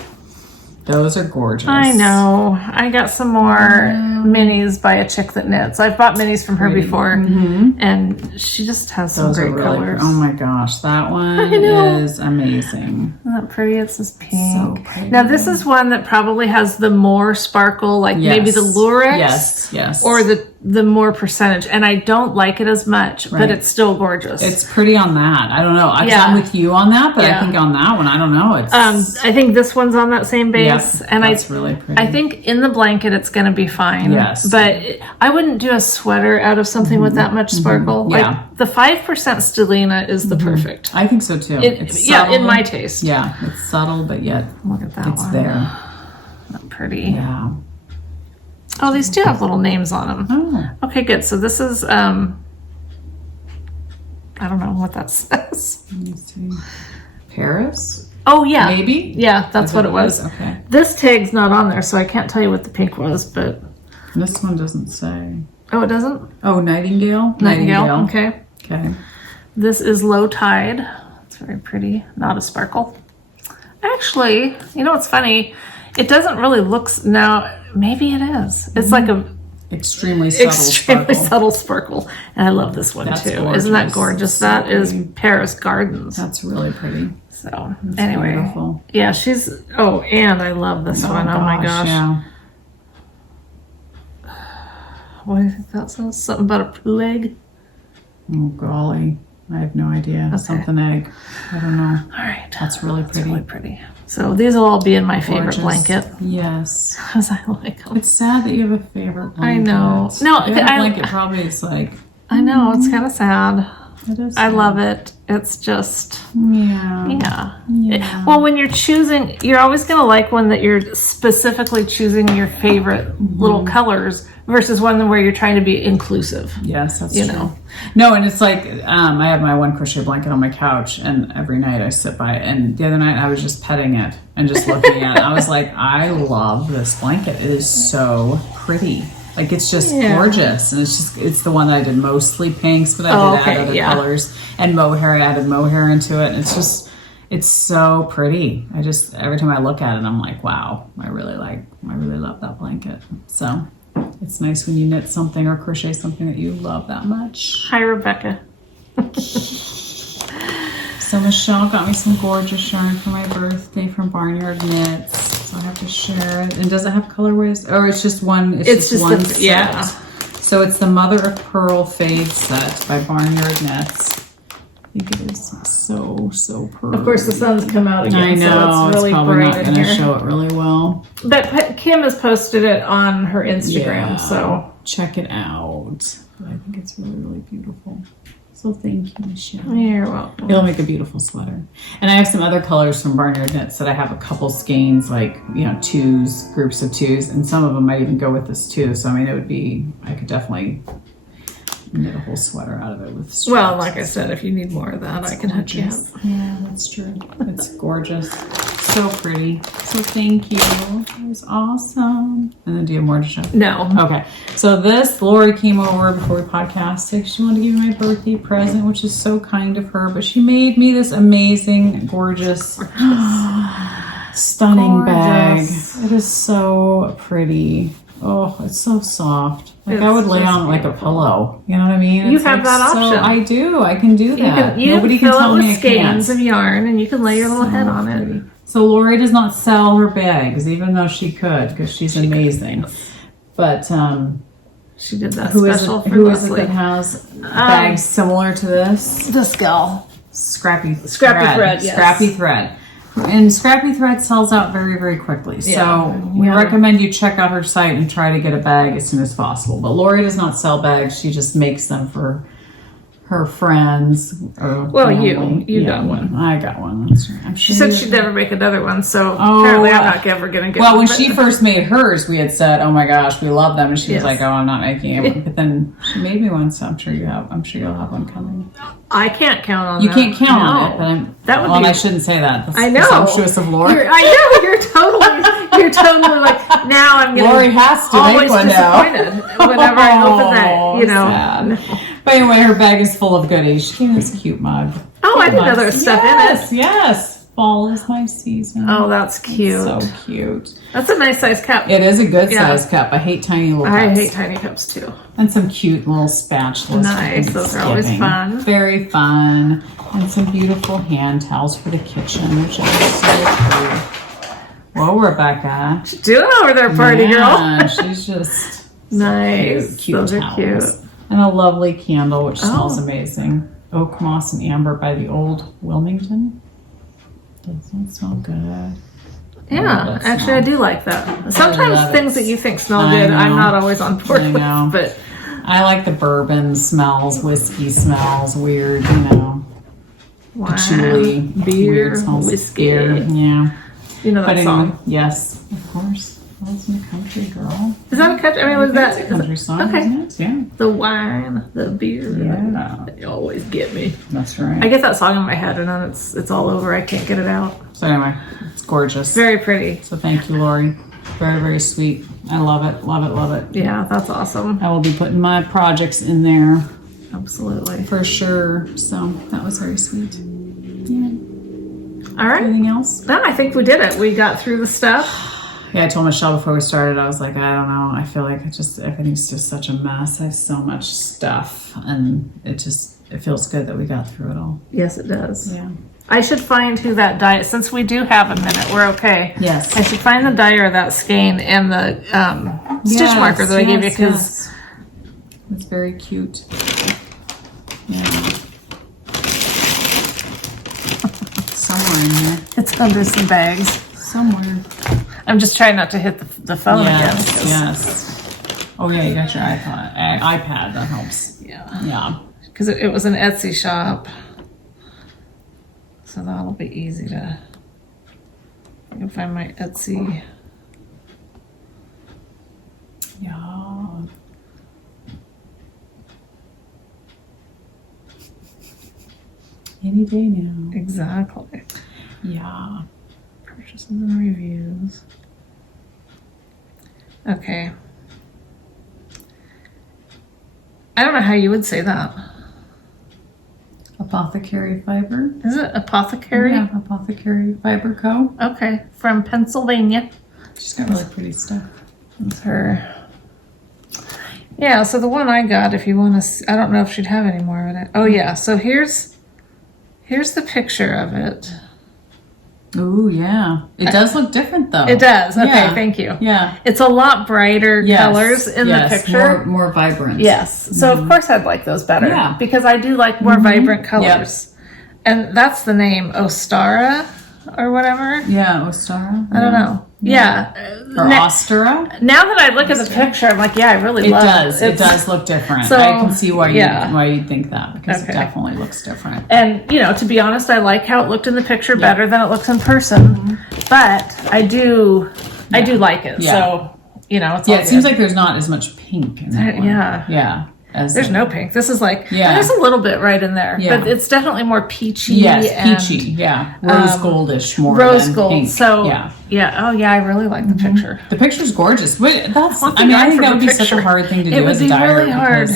Those are gorgeous. I know. I got some more minis by a chick that knits. I've bought minis from her before, and she just has some great colors. Oh my gosh, that one is amazing. Isn't that pretty? It's this pink. So pretty. Now this is one that probably has the more sparkle, like maybe the Lurex. Yes. Or the more percentage, and I don't like it as much, but it's still gorgeous. It's pretty on that. I don't know. I'm with you on that, but I think on that one, I don't know. It's I think this one's on that same base, and that's really pretty. I think in the blanket it's going to be fine. Yes, but I wouldn't do a sweater out of something with that much sparkle. Like the 5% Stellina is the perfect. I think so too. It's subtle. In my taste. Yeah, it's subtle, but yet look at that. It's there. Not pretty. Yeah. Oh, these do have little names on them. Oh. Okay, good. So this is, I don't know what that says. Let me see. Paris? Oh, yeah. Maybe? Yeah, that's what it was. Okay. This tag's not on there, so I can't tell you what the pink was, but... This one doesn't say. Oh, it doesn't? Oh, Nightingale? Nightingale, okay. Okay. This is Low Tide. It's very pretty. Not a sparkle. Actually, you know what's funny? It doesn't really look... Now, maybe it is. It's like a... Extremely subtle sparkle. And I love this one too. Gorgeous. Isn't that gorgeous? So that is Paris Gardens. That's really pretty. So anyway, beautiful. Yeah, she's... Oh, and I love this one. Oh my gosh. Yeah. What do you think that says? Something about a poo egg? Oh, golly. I have no idea. Okay. Something egg. I don't know. All right. That's really pretty. That's really pretty. So these will all be in my favorite blanket. Yes. Because I like them. It's sad that you have a favorite blanket. I know. No, blanket probably is like... I know. It's kind of sad. It is. I love it. It's just... Yeah. Well, when you're choosing... You're always going to like one that you're specifically choosing your favorite little colors versus one where you're trying to be inclusive. Yes, that's true. No, and it's like, I have my one crochet blanket on my couch, and every night I sit by it. And the other night I was just petting it and just looking at it. I was like, I love this blanket. It is so pretty. Like, it's just gorgeous. And it's the one that I did mostly pinks, but I did add other colors. And mohair, I added mohair into it. And it's so pretty. Every time I look at it, I'm like, wow, I really love that blanket. So it's nice when you knit something or crochet something that you love that much. Hi, Rebecca. So Michelle got me some gorgeous yarn for my birthday from Barnyard Knits. So I have to share it. And does it have colorways? Or it's just one? It's just one set. Yeah. So it's the Mother of Pearl Fade set by Barnyard Knits. think it is so pretty. Of course, the sun's come out again, I know, so it's really probably bright not in going to here. show it really well. But Kim has posted it on her Instagram, Yeah, so check it out. I think it's really beautiful. So thank you, Michelle. you're welcome. It'll make a beautiful sweater. And I have some other colors from Barnyard Knits that I have a couple skeins, like, twos, groups of twos, and some of them might even go with this too. So, I mean, I could definitely knit a whole sweater out of it with stripes. Well, like I said, if you need more of that, I can hook you up. Yeah, that's true. It's gorgeous. So pretty. So thank you. It was awesome. And then do you have more to show? No. Okay. So Lori came over before we podcasted. She wanted to give me my birthday present, which is so kind of her. But she made me this amazing, gorgeous, stunning bag. It is so pretty. Oh, it's so soft. Like I would lay on it like a pillow. You know what I mean? You It's have that option. I do. I can do that. You Nobody can can fill tell it me with I can't. skeins of yarn, and you can lay your little head on it. So Lori does not sell her bags, even though she could, because she's amazing. But she did that who is special it? for Who is it Leslie. that has bags similar to this? The skull. Scrappy thread, yes. Scrappy thread. And Scrappy Thread sells out very, very quickly. Yeah. So we recommend you check out her site and try to get a bag as soon as possible. But Lori does not sell bags. She just makes them for her friends. Or family. you got one. I got one. That's right. She said she'd never make another one, so apparently I'm not ever going to get one. Well, when she first made hers, we had said, "Oh my gosh, we love them," and she was Yes. like, "Oh, I'm not making it." But then she made me one, so I'm sure you'll have one coming. I can't count on You that. can't count on No. it, but That would well, be- I shouldn't say that. That's I know. presumptuous of Lori. I know you're totally like now. I'm getting Lori has to always make one now. disappointed whenever I open that. You know. Sad. But anyway, her bag is full of goodies. She gave me this cute mug. Oh, I Cute didn't know mug. there was stuff in Yes, it. yes. Fall is my season. Oh, that's cute. So cute. That's a nice size cup. It is a good Yeah. size cup. I hate tiny little cups. I hate tiny cups too. And some cute little spatulas. Nice. for Those are always Thanksgiving. fun. Very fun. And some beautiful hand towels for the kitchen, which is so cool. Whoa, Rebecca. What you doing over there, party girl? Yeah, she's just Nice. cute Those are towels. cute. And a lovely candle, which smells Oh. amazing. Oak moss and amber by the old Wilmington. Doesn't smell good. I Yeah, love that actually, smell. I do like that. love Sometimes it. things that you think smell I good, I'm know. not always on board I know. with. But I like the bourbon smells, whiskey smells, weird, wine, patchouli, beer, weird smells. whiskey. Beer, yeah. You know that But anyway, song? yes, of course. I was in the country, girl. Is that a country? I mean, was That's a that country song, okay. isn't it? Yeah. The wine, the beer? Yeah. They always get me. That's right. I get that song in my head, and then it's all over. I can't get it out. So anyway, it's gorgeous. Very pretty. So thank you, Lori. Very, very sweet. I love it, love it, love it. Yeah, that's awesome. I will be putting my projects in there Absolutely. for sure. So that was very sweet. Yeah. All right. Anything else? No, I think we did it. We got through the stuff. Yeah, I told Michelle before we started, I was like, I don't know. I feel like everything's just such a mess. I have so much stuff, and it feels good that we got through it all. Yes, it does. Yeah. I should find who that dye. Since we do have a minute, we're okay. Yes. I should find the dyer of that skein and the stitch marker that I gave you because it's very cute. Yeah. Somewhere in here. it's under some bags. Somewhere. I'm just trying not to hit the phone again. Yes. 'Cause- Yes. Oh yeah, you got your iPad. That helps. Yeah. Yeah. Because it was an Etsy shop. So that'll be easy to... I can find my Etsy. Yeah. Any day now. Exactly. Yeah. Purchases and reviews. Okay. I don't know how you would say that. Apothecary Fiber. Is it Apothecary? Yeah, Apothecary Fiber Co. Okay, from Pennsylvania. She's got really pretty stuff. That's her. Yeah, so the one I got, if you want to, I don't know if she'd have any more of it. Oh yeah, so here's the picture of it. Ooh, yeah. It does look different though. It does. Okay, Yeah. thank you. Yeah. It's a lot brighter Yes. colors in the picture. More vibrant. Yes. So of course I'd like those better. Yeah. Because I do like more vibrant colors. And that's the name, Ostara or whatever. Yeah, Ostara. I don't know. Yeah. Or Ostara. Now that I look at the picture, I'm like, yeah, I really love it. It does look different. So, I can see why you think that, because it definitely looks different. And, you know, to be honest, I like how it looked in the picture better than it looks in person. But I do like it. So, you know, it's all it seems like there's not as much pink in that one. Yeah. There's no pink. This is like, there's a little bit right in there, but it's definitely more peachy. Yes, peachy. Rose goldish more rose than gold. pink. So I really like the picture. The picture's gorgeous. I think that would be such a hard thing to do as a dyer. Really hard.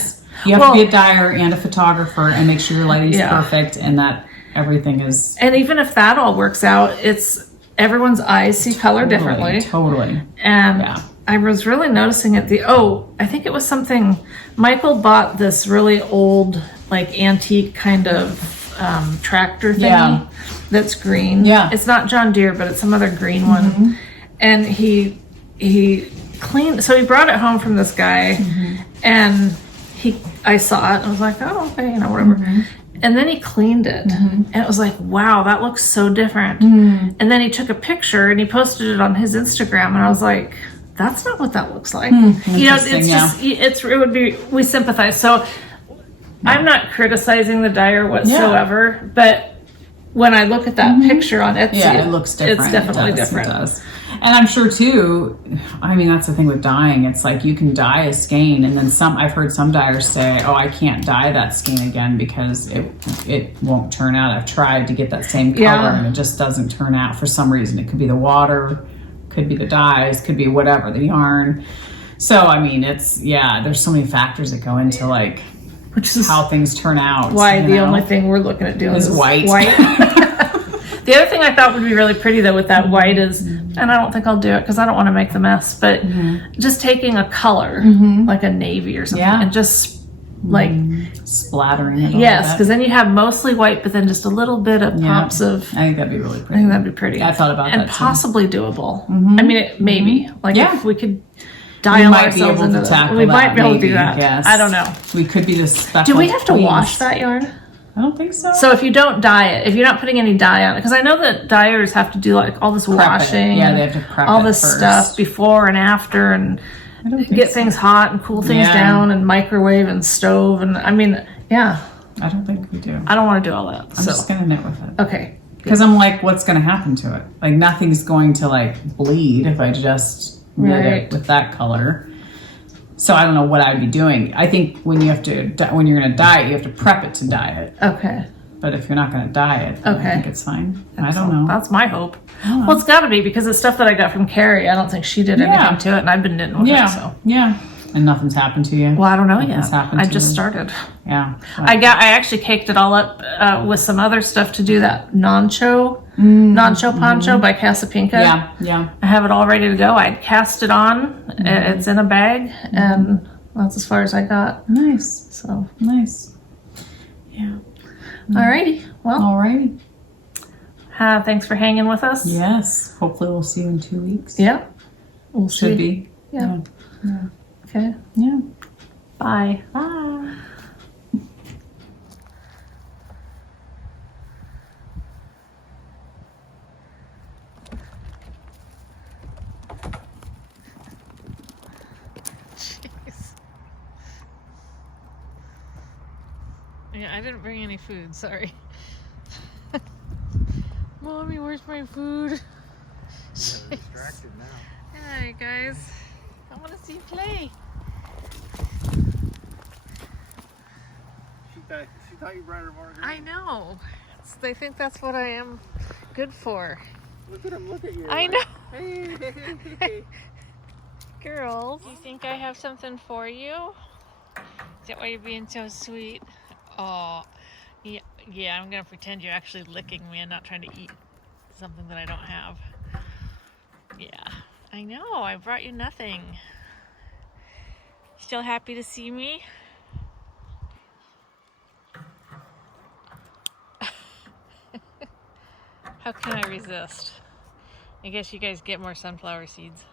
You have to be a dyer and a photographer and make sure your lighting's perfect and that everything is. And even if that all works out, it's everyone's eyes see color differently. Totally. And I was really noticing it. I think it was something. Michael bought this really old, like antique kind of tractor thingy that's green. Yeah, it's not John Deere, but it's some other green one. And he cleaned. So he brought it home from this guy, and I saw it. And I was like, oh, okay, you know, whatever. And then he cleaned it, and it was like, wow, that looks so different. And then he took a picture and he posted it on his Instagram, and I was like, that's not what that looks like. You know, it's just, it would be, we sympathize. So I'm not criticizing the dyer whatsoever, but when I look at that picture on Etsy, it looks different. It's definitely different. It does. And I'm sure too, I mean, that's the thing with dyeing. It's like you can dye a skein, and then I've heard some dyers say, oh, I can't dye that skein again because it won't turn out. I've tried to get that same color and it just doesn't turn out for some reason. It could be the water, could be the dyes, could be whatever, the yarn. So, I mean, there's so many factors that go into like how things turn out. Why the only thing we're looking at doing is white. The other thing I thought would be really pretty though with that white is, and I don't think I'll do it because I don't want to make the mess, but just taking a color, like a navy or something, and just like splattering it. Yes, because then you have mostly white, but then just a little bit of pops of. I think that'd be really pretty. I think that'd be pretty. Yeah, I thought about that and possibly doable. I mean, maybe if we could. We might be able to tackle that. We might be able to do that. Yes. I don't know. We could be the special. Do we have to wash that yarn? I don't think so. So if you don't dye it, if you're not putting any dye on it, because I know that dyers have to do like all this washing, they have to prep all this stuff before and after, and get things hot and cool things down, and microwave and stove, and I mean, I don't think we do. I don't want to do all that. I'm just gonna knit with it. Okay. Because I'm like, what's gonna happen to it? Like nothing's going to like bleed if I just knit it with that color. So I don't know what I'd be doing. I think when you're gonna dye it, you have to prep it to dye it. Okay. But if you're not gonna dye it, I think it's fine. I don't know. That's my hope. Well, it's got to be because it's stuff that I got from Carrie. I don't think she did anything to it, and I've been knitting with it. So and nothing's happened to you. Well, I don't know yet. I just started. Yeah. I actually caked it all up with some other stuff to do that Poncho by Casapinka. Yeah. I have it all ready to go. I cast it on. It's in a bag, and that's as far as I got. Nice. So nice. Yeah. Alrighty. Well. Alrighty. Thanks for hanging with us. Yes. Hopefully we'll see you in 2 weeks. Yeah. We'll Should be. Yeah. Okay. Yeah. Bye. Bye. Yeah, I didn't bring any food, sorry. Mommy, where's my food? You're distracted now. Hi, guys. I want to see you play. She thought you brought her margarita. I know. They think that's what I am good for. Look at him, look at you. I know. Hey. Girls, do you think I have something for you? Is that why you're being so sweet? Oh, yeah, I'm going to pretend you're actually licking me and not trying to eat something that I don't have. Yeah, I know, I brought you nothing. Still happy to see me? How can I resist? I guess you guys get more sunflower seeds.